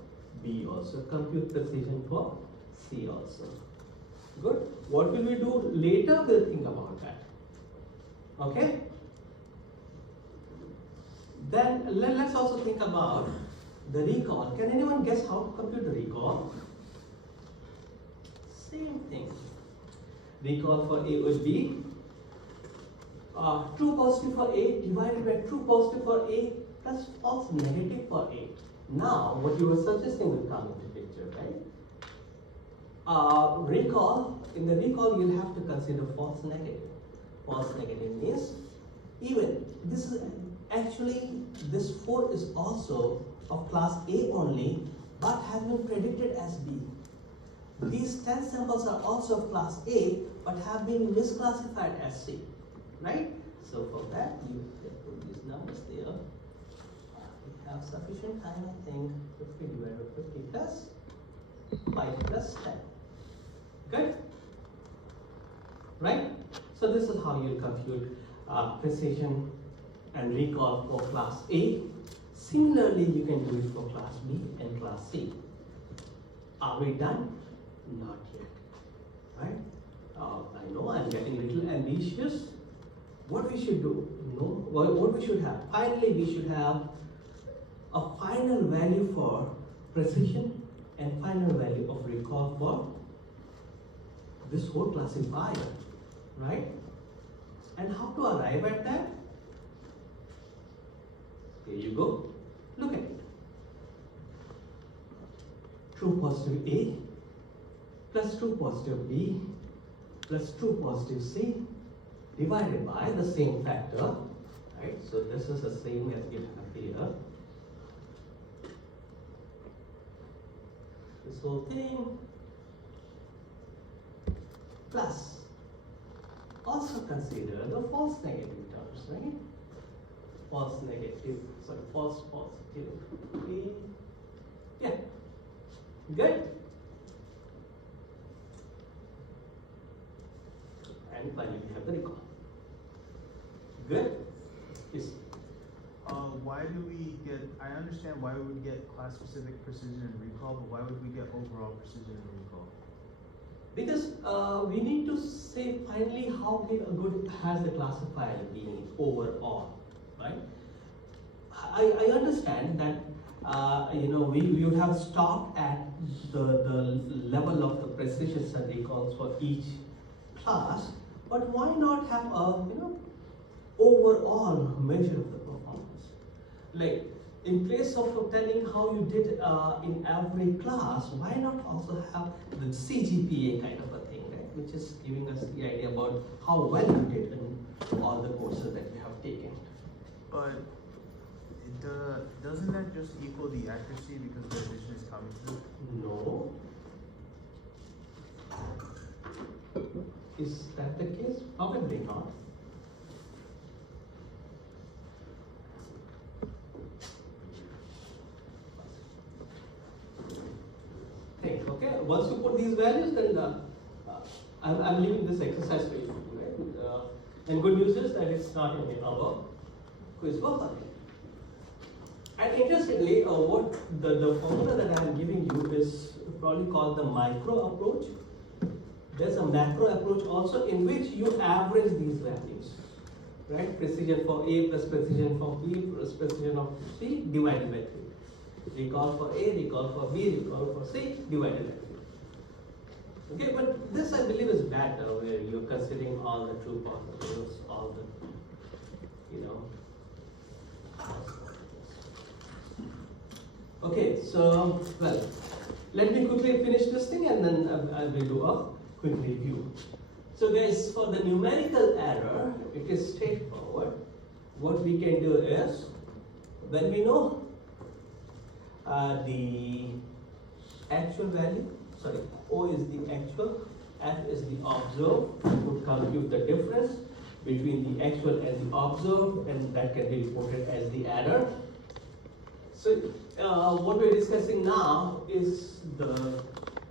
B also. Compute precision for C also. Good. What will we do later? We'll think about that. Okay? Then let's also think about the recall. Can anyone guess how to compute the recall? Same thing. Recall for A would be true positive for A divided by true positive for A plus false negative for A. Now, what you were suggesting will come into picture, right? Recall, in the recall you'll have to consider false negative. False negative means even this is actually this 4 is also of class A only but has been predicted as B. These 10 samples are also of class A but have been misclassified as C. right? So for that, you can put these numbers there. We have sufficient time, I think, 50 divided by 50 plus 5 plus 10. Good? Right? So this is how you compute precision and recall for class A. Similarly, you can do it for class B and class C. Are we done? Not yet. Right? I know I'm getting a little ambitious. What we should do? No. What we should have? Finally, we should have a final value for precision and final value of recall for this whole classifier, right? And how to arrive at that? Here you go. Look at it. True positive A plus true positive B plus true positive C divided by the same factor, right? So this is the same as you have here. This whole thing plus also consider the false negative terms, right? False negative, sorry, false positive. Okay. Yeah. Good. And finally we have the recall. Good? Yes. Why do we get, I understand why we would get class-specific precision and recall, but why would we get overall precision and recall? Because we need to say finally how good has the classifier been overall, right? I understand that we would have stopped at the level of the precision and recalls for each class, but why not have a overall measure of the performance? Like in place of telling how you did in every class, why not also have the CGPA kind of a thing, right? Which is giving us the idea about how well you did in all the courses that you have taken. But doesn't that just equal the accuracy because the addition is commutative? No. Is that the case? Probably not. Okay, once you put these values, then I'm leaving this exercise for you, right? And good news is that it's not in our quiz book. And interestingly, what the formula that I'm giving you is probably called the micro approach. There's a macro approach also in which you average these values, right? Precision for A plus precision for B plus precision of C divided by 3. Recall for A, recall for B, recall for C divided by 3. Okay, but this I believe is better where you're considering all the true positives, all the, Okay, so, well, let me quickly finish this thing and then I will do a quick review. So guys, for the numerical error, it is straightforward. What we can do is, when we know the actual value, sorry, O is the actual, F is the observed, we would compute the difference between the actual and the observed, and that can be reported as the error. So what we're discussing now is the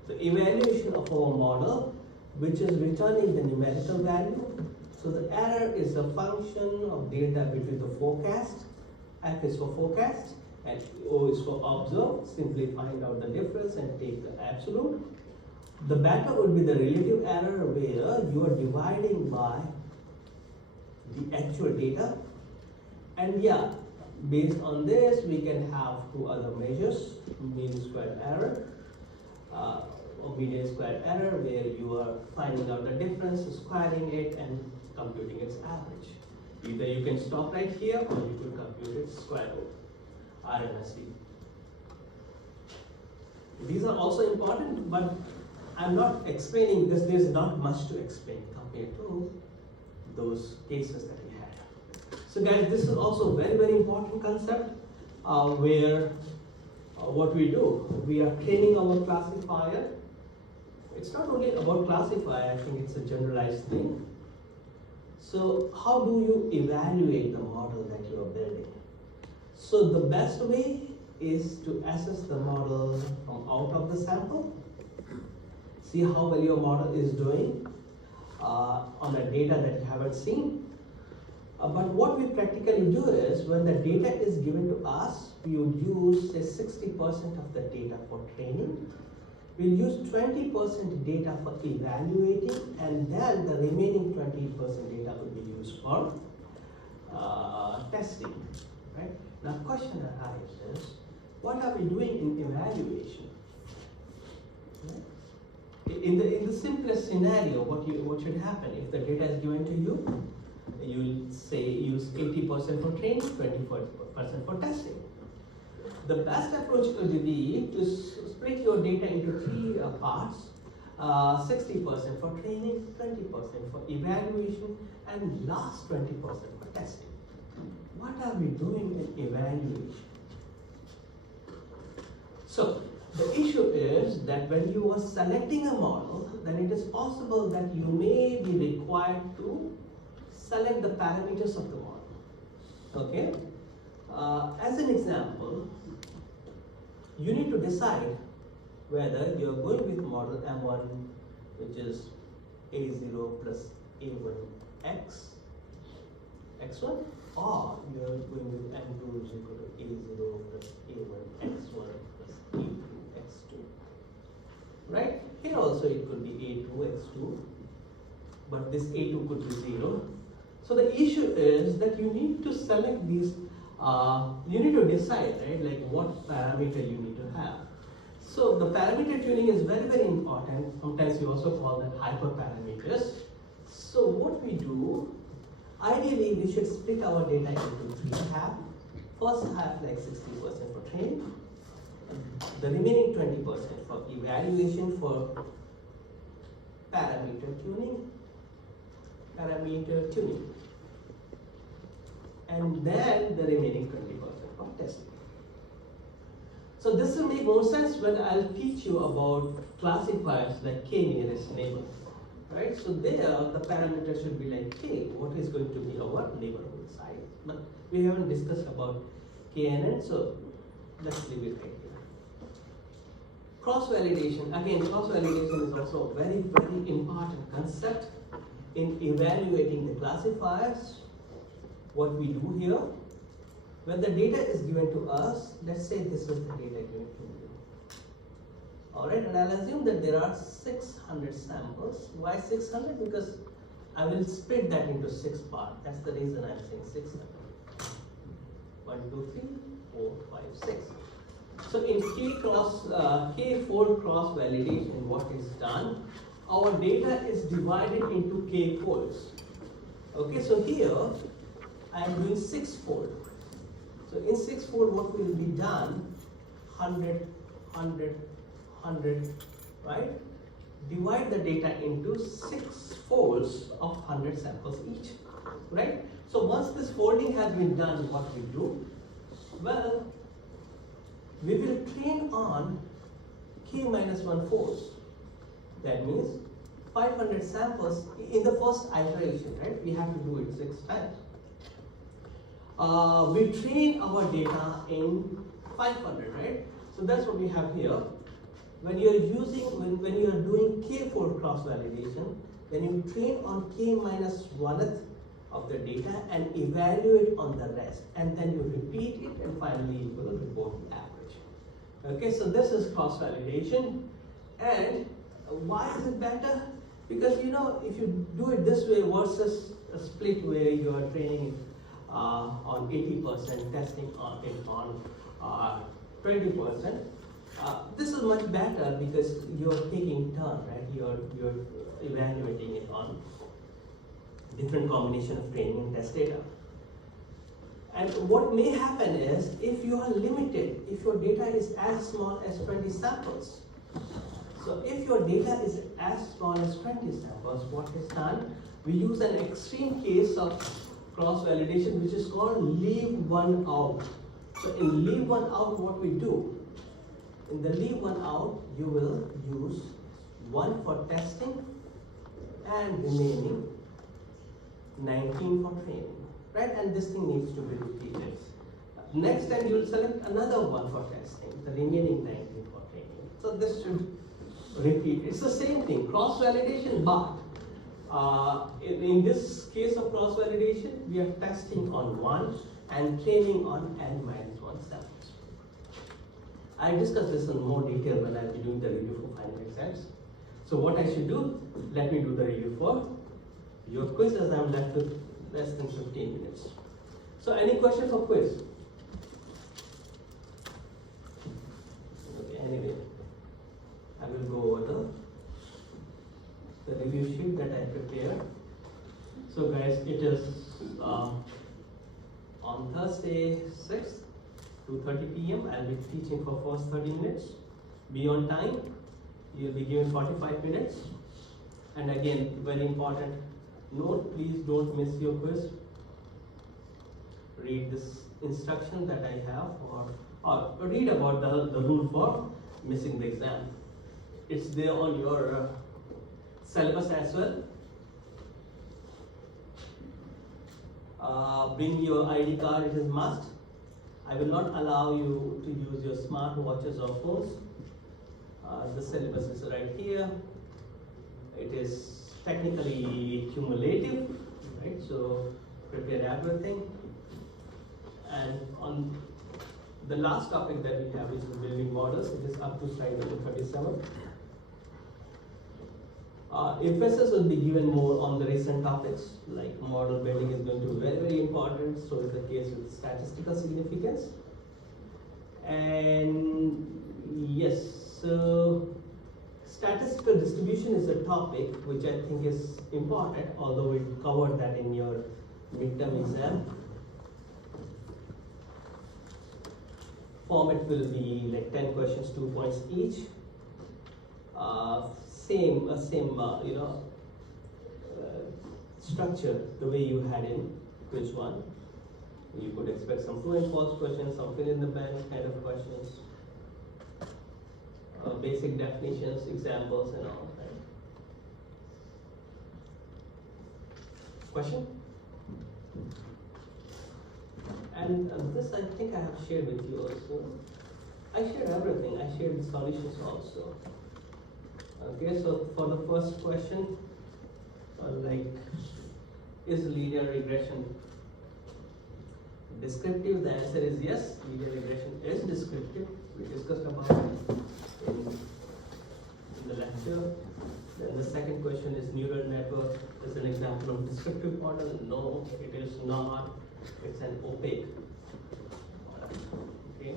evaluation of our model, which is returning the numerical value. So the error is a function of data between the forecast, F is for forecast, and O is for observed. Simply find out the difference and take the absolute. The beta would be the relative error where you are dividing by the actual data. And yeah, based on this, we can have two other measures, mean squared error or median squared error, where you are finding out the difference, squaring it, and computing its average. Either you can stop right here or you could compute its square root, RMSE. These are also important, but I'm not explaining because there's not much to explain compared to those cases that we had. So guys, this is also a very, very important concept where what we do, we are training our classifier. It's not only about classifier, I think it's a generalized thing. So how do you evaluate the model that you are building? So the best way is to assess the model from out of the sample, see how well your model is doing on a data that you haven't seen. But what we practically do is when the data is given to us, we would use say 60% of the data for training. We'll use 20% data for evaluating, and then the remaining 20% data will be used for testing. Right? Now, question arises is, what are we doing in evaluation? Right? In the simplest scenario, what should happen if the data is given to you? You'll say use 80% for training, 20% for testing. The best approach could be to split your data into three parts, 60% for training, 20% for evaluation, and last 20% for testing. What are we doing in evaluation? So, the issue is that when you are selecting a model, then it is possible that you may be required to select the parameters of the model. Okay? As an example, you need to decide whether you are going with model M1, which is A0 plus A1x, x1, or you are going with M2 is equal to A0 plus A1x1 plus A2x2. Right? Here also it could be A2x2, but this A2 could be 0. So the issue is that you need to select these, you need to decide, right, like what parameter you need to have. So the parameter tuning is very, very important. Sometimes you also call them hyperparameters. So what we do, ideally we should split our data into three halves. First half like 60% for training, the remaining 20% for evaluation for parameter tuning, and then the remaining 20% for testing. So this will make more sense when I'll teach you about classifiers like k nearest neighbor, right? So there the parameter should be like k, what is going to be our neighborhood size. But we haven't discussed about knn, so let's leave it right here. Cross-validation, again, cross-validation is also a very, very important concept in evaluating the classifiers. What we do here, when the data is given to us, let's say this is the data given to you. Alright, and I'll assume that there are 600 samples. Why 600? Because I will split that into 6 parts. That's the reason I'm saying 600. 1, 2, 3, 4, 5, 6. So in k-fold cross validation, what is done? Our data is divided into k folds. Okay, so here I am doing 6-fold. So in 6-fold, what will be done? 100, 100, 100, right? Divide the data into 6 folds of 100 samples each, right? So once this folding has been done, what we do? Well, we will train on k-1 folds. That means 500 samples in the first iteration, right? We have to do it 6 times. We train our data in 500, right? So that's what we have here. When you're when you're doing k-fold cross validation, then you train on k-1th of the data and evaluate on the rest, and then you repeat it, and finally you will report the average. Okay, so this is cross validation. And why is it better? Because you know, if you do it this way versus a split where you are training on 80%, testing on 20%, this is much better because you're taking turn, right? You're evaluating it on different combination of training and test data. And what may happen is, if you are limited, if your data is as small as 20 samples, so if your data is as small as 20 samples, what is done? We use an extreme case of cross-validation, which is called leave one out. So in leave one out, what we do? In the leave one out, you will use one for testing and remaining 19 for training, right? And this thing needs to be repeated. Next time you will select another one for testing, the remaining 19 for training. So this should repeat. It's the same thing, cross-validation, but in this case of cross-validation, we are testing on 1 and training on n-1 samples. I'll discuss this in more detail when I'll be doing the review for final exams. So what I should do, let me do the review for your quiz, as I'm left with less than 15 minutes. So any question for quiz? Okay, anyway, I will go over the review sheet that I prepared. So guys, it is on Thursday 6th, 2:30 p.m. I'll be teaching for first 30 minutes. Be on time. You'll be given 45 minutes. And again, very important note, please don't miss your quiz. Read this instruction that I have, or read about the rule for missing the exam. It's there on your syllabus as well. Bring your ID card, it is must. I will not allow you to use your smart watches or phones. The syllabus is right here. It is technically cumulative, right? So prepare everything. And on the last topic that we have is the building models. It is up to slide number 37. Emphasis will be given more on the recent topics, like model building is going to be very, very important. So is the case with statistical significance. And yes, so statistical distribution is a topic which I think is important, although we covered that in your midterm exam. Format will be like 10 questions, 2 points each. Structure the way you had in quiz 1. You could expect some true and false questions, some fill in the blank kind of questions, basic definitions, examples, and all. Right? Question? And this I think I have shared with you also. I shared everything. I shared the solutions also. Okay, so for the first question, is linear regression descriptive? The answer is yes, linear regression is descriptive. We discussed about it in the lecture. Then the second question is neural network is an example of descriptive model. No, it is not. It's an opaque model. Okay.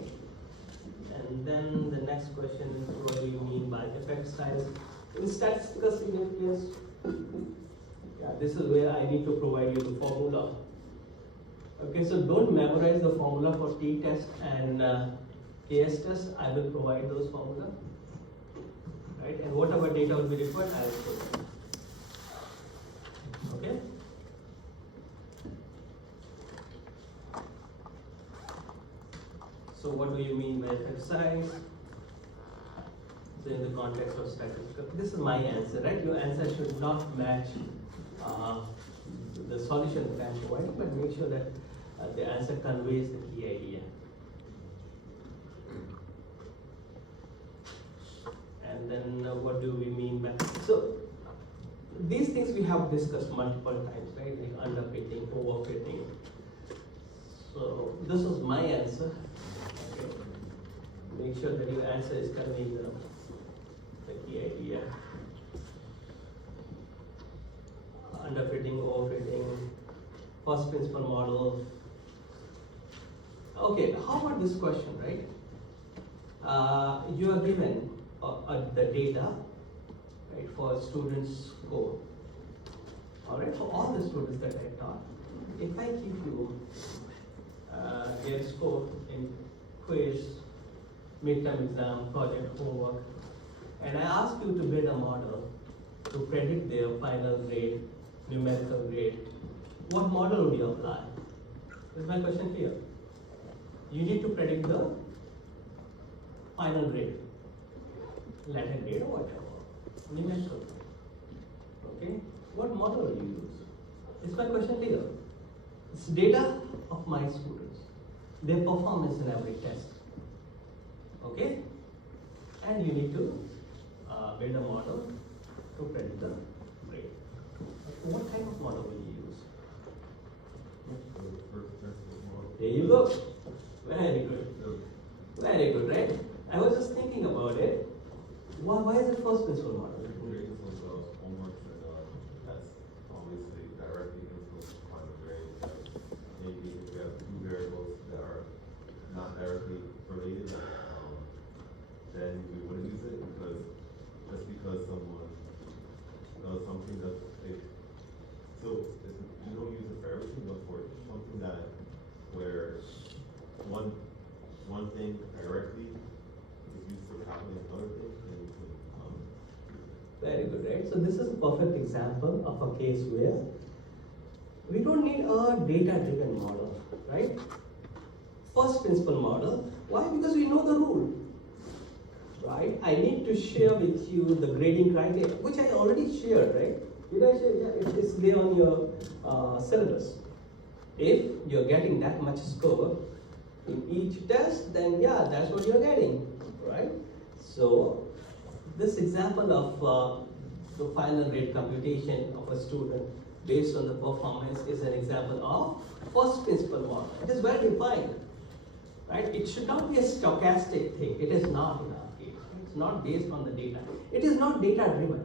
And then the next question is, what do you mean by effect size? In statistical significance, yeah, this is where I need to provide you the formula. Okay, so don't memorize the formula for t-test and KS test. I will provide those formula. Right, and whatever data will be required, I will provide. Okay. So what do you mean by effect size? So in the context of statistical, this is my answer, right? Your answer should not match the solution that I'm providing, but make sure that the answer conveys the key idea. And then what do we mean by, so these things we have discussed multiple times, right? Like underfitting, overfitting. So this is my answer. Okay. Make sure that your answer is conveying the key idea. Underfitting, overfitting, first principle model. Okay, how about this question, right? You are given the data, right, for students' score. Alright, for all the students that I taught, if I give you their score in quiz, midterm exam, project, homework, and I ask you to build a model to predict their final grade, numerical grade, what model would you apply? Is my question clear? You need to predict the final grade, Latin grade or whatever, numerical grade. Okay? What model will you use? Is my question clear? It's data of my students, their performance in every test. Okay? And you need to build a model to predict the grade. What kind of model will you use? There you go. Very good. Very good, right? I was just thinking about it. Why is it first principle model? Grading from homeworks and that's obviously directly influenced by the grade. Maybe if you have two variables that are not directly related, then we wouldn't use it because just because someone does something that you don't use it for everything, but for something that where one thing directly is used to calculate another thing, then you can Very good, right? So this is a perfect example of a case where we don't need a data-driven model, right? First principle model. Why? Because we know the rule, right? I need to share with you the grading criteria, which I already shared, right? Did I share? Yeah, it is there on your syllabus. If you're getting that much score in each test, then yeah, that's what you're getting, right? So this example of the final grade computation of a student based on the performance is an example of first principle model. It is well defined, right? It should not be a stochastic thing. It is not in our case. It's not based on the data. It is not data driven.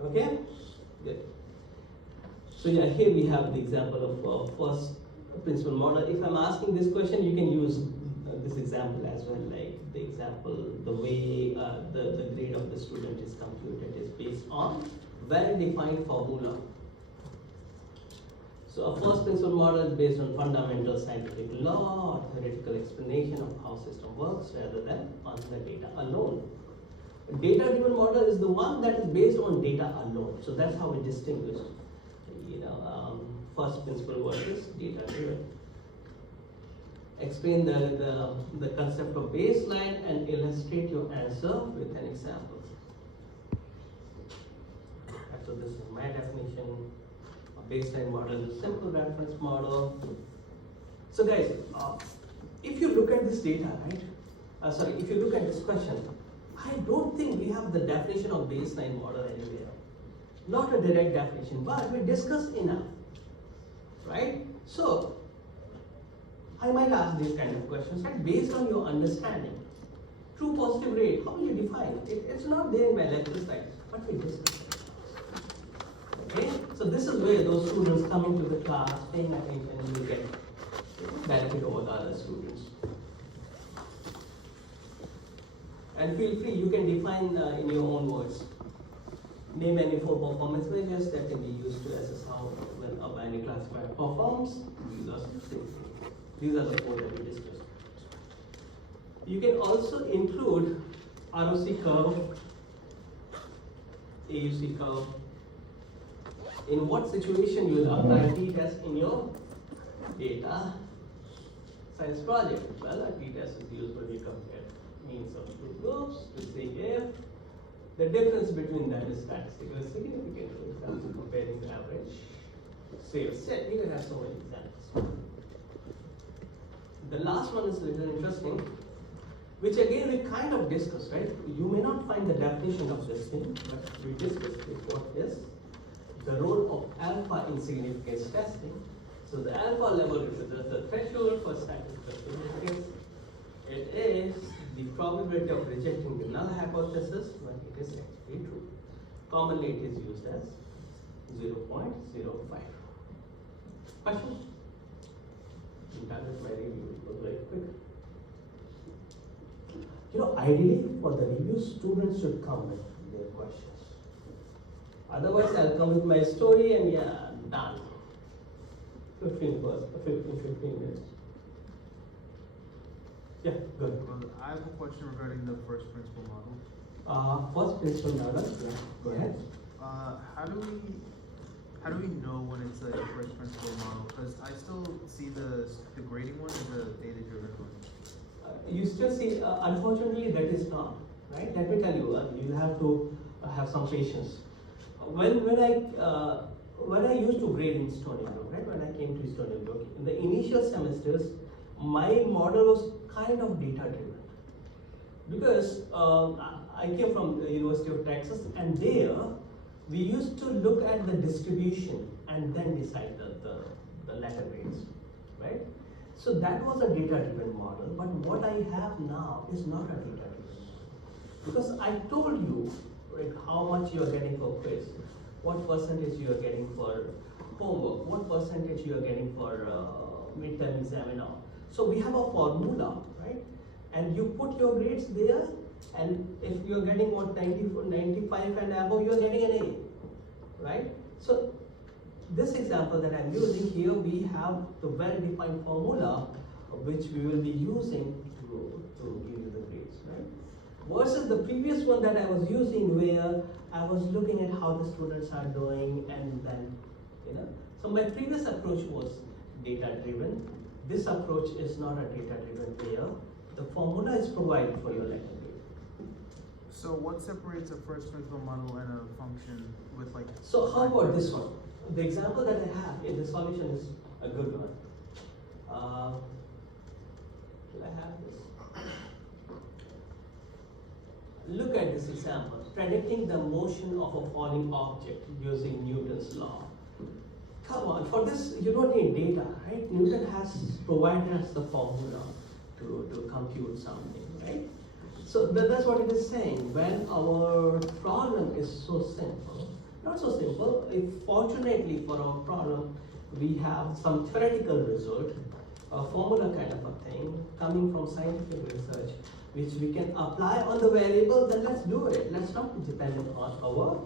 Okay? Good. So yeah, here we have the example of first principle model. If I'm asking this question, you can use this example as well, like the example, the way the grade of the student is computed is based on well-defined formula. So a first principle model is based on fundamental scientific law or theoretical explanation of how system works rather than on the data alone. A data-driven model is the one that is based on data alone. So that's how we distinguish, first principle versus data-driven. Explain the concept of baseline and illustrate your answer with an example. So this is my definition. A baseline model is a simple reference model. So guys, if you look at this data, right? If you look at this question, I don't think we have the definition of baseline model anywhere. Not a direct definition, but we discussed enough, right? So I might ask these kind of questions, right? Based on your understanding, true positive rate, how will you define it? It's not there in my lecture slides, but we discussed it. Okay? So this is where those students come into the class, paying attention, and you get benefit over the other students. And feel free, you can define in your own words. Name any 4 performance measures that can be used to assess how well a binary classifier performs. These are the 4 that we discussed. You can also include ROC curve, AUC curve. In what situation you will apply t-test in your data science project? Well, a t-test is used when we compare means of 2 groups to see if the difference between them is statistically significant. For example, comparing the average sales set. You can have so many examples. The last one is a little interesting, which again we kind of discussed, right? You may not find the definition of this thing, but we discussed it. What is the role of alpha in significance testing? So the alpha level represents the threshold for statistical significance. It is the probability of rejecting the null hypothesis when it is actually true. Commonly it is used as 0.05. Question? I'm done with my review. It was very quick. Ideally for the review, students should come with their questions. Otherwise, I'll come with my story and yeah, done. 15 minutes. Yeah, good. Well, I have a question regarding the first principle model. First principle model, yeah, go ahead. How do we know when it's a first principle model? Because I still see the grading one as a data-driven one. You still see, unfortunately, that is not, right? Let me tell you, you have to have some patience. When when I used to grade in Stony Brook, right, when I came to Stony Brook, in the initial semesters, my model was kind of data driven. Because I came from the University of Texas, and there we used to look at the distribution and then decide the letter grades, right? So that was a data-driven model, but what I have now is not a data-driven model. Because I told you, right, how much you are getting for quiz, what percentage you are getting for homework, what percentage you are getting for midterm exam and all. So we have a formula, right? And you put your grades there, and if you are getting what 95 and above, you are getting an A, right? So this example that I'm using here, we have the well-defined formula which we will be using to give you the grades, right? Versus the previous one that I was using, where I was looking at how the students are doing, and then, so my previous approach was data-driven. This approach is not a data-driven where the formula is provided for your letter grade. So what separates a first principle model and a function with like? So how about this one? The example that I have in the solution is a good one. Should I have this? Look at this example, predicting the motion of a falling object using Newton's law. Come on, for this you don't need data, right? Newton has provided us the formula to compute something, right? So that's what it is saying. When our problem is so simple, not so simple, if fortunately for our problem, we have some theoretical result, a formula kind of a thing, coming from scientific research, which we can apply on the variable, then let's do it. Let's not be dependent on our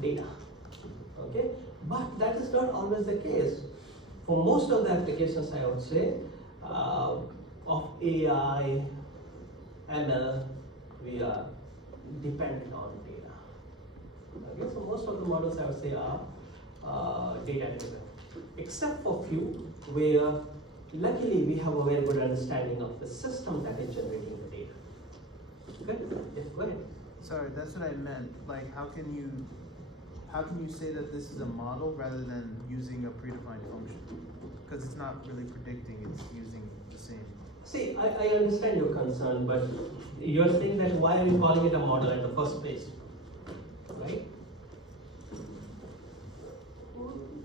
data, okay? But that is not always the case. For most of the applications, I would say, of AI, ML, we are dependent on data. Okay, so most of the models I would say are data driven, except for few where luckily we have a very good understanding of the system that is generating the data. Good? Yes, go ahead. Sorry, that's what I meant. Like, how can you say that this is a model rather than using a predefined function? Because it's not really predicting; it's using the same. See, I understand your concern, but you're saying that why are we calling it a model in the first place, right?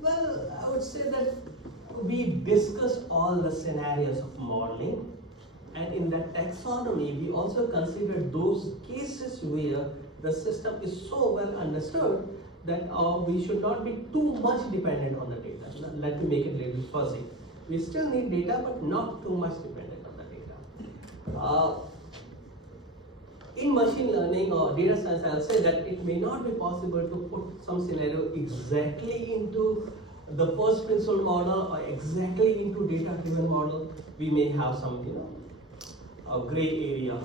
Well, I would say that we discussed all the scenarios of modeling, and in that taxonomy, we also considered those cases where the system is so well understood that we should not be too much dependent on the data. Let me make it a little fuzzy. We still need data, but not too much dependent on the data. In machine learning or data science, I'll say that it may not be possible to put some scenario exactly into the first principle model or exactly into data-driven model. We may have some, a gray area,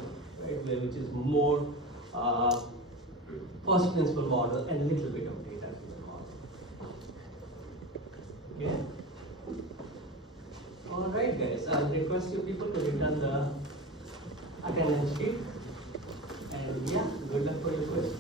right, which is more first principle model and a little bit of data-driven model. Okay. All right, guys. I'll request you people to return the attendance sheet. And yeah, good luck for your quiz.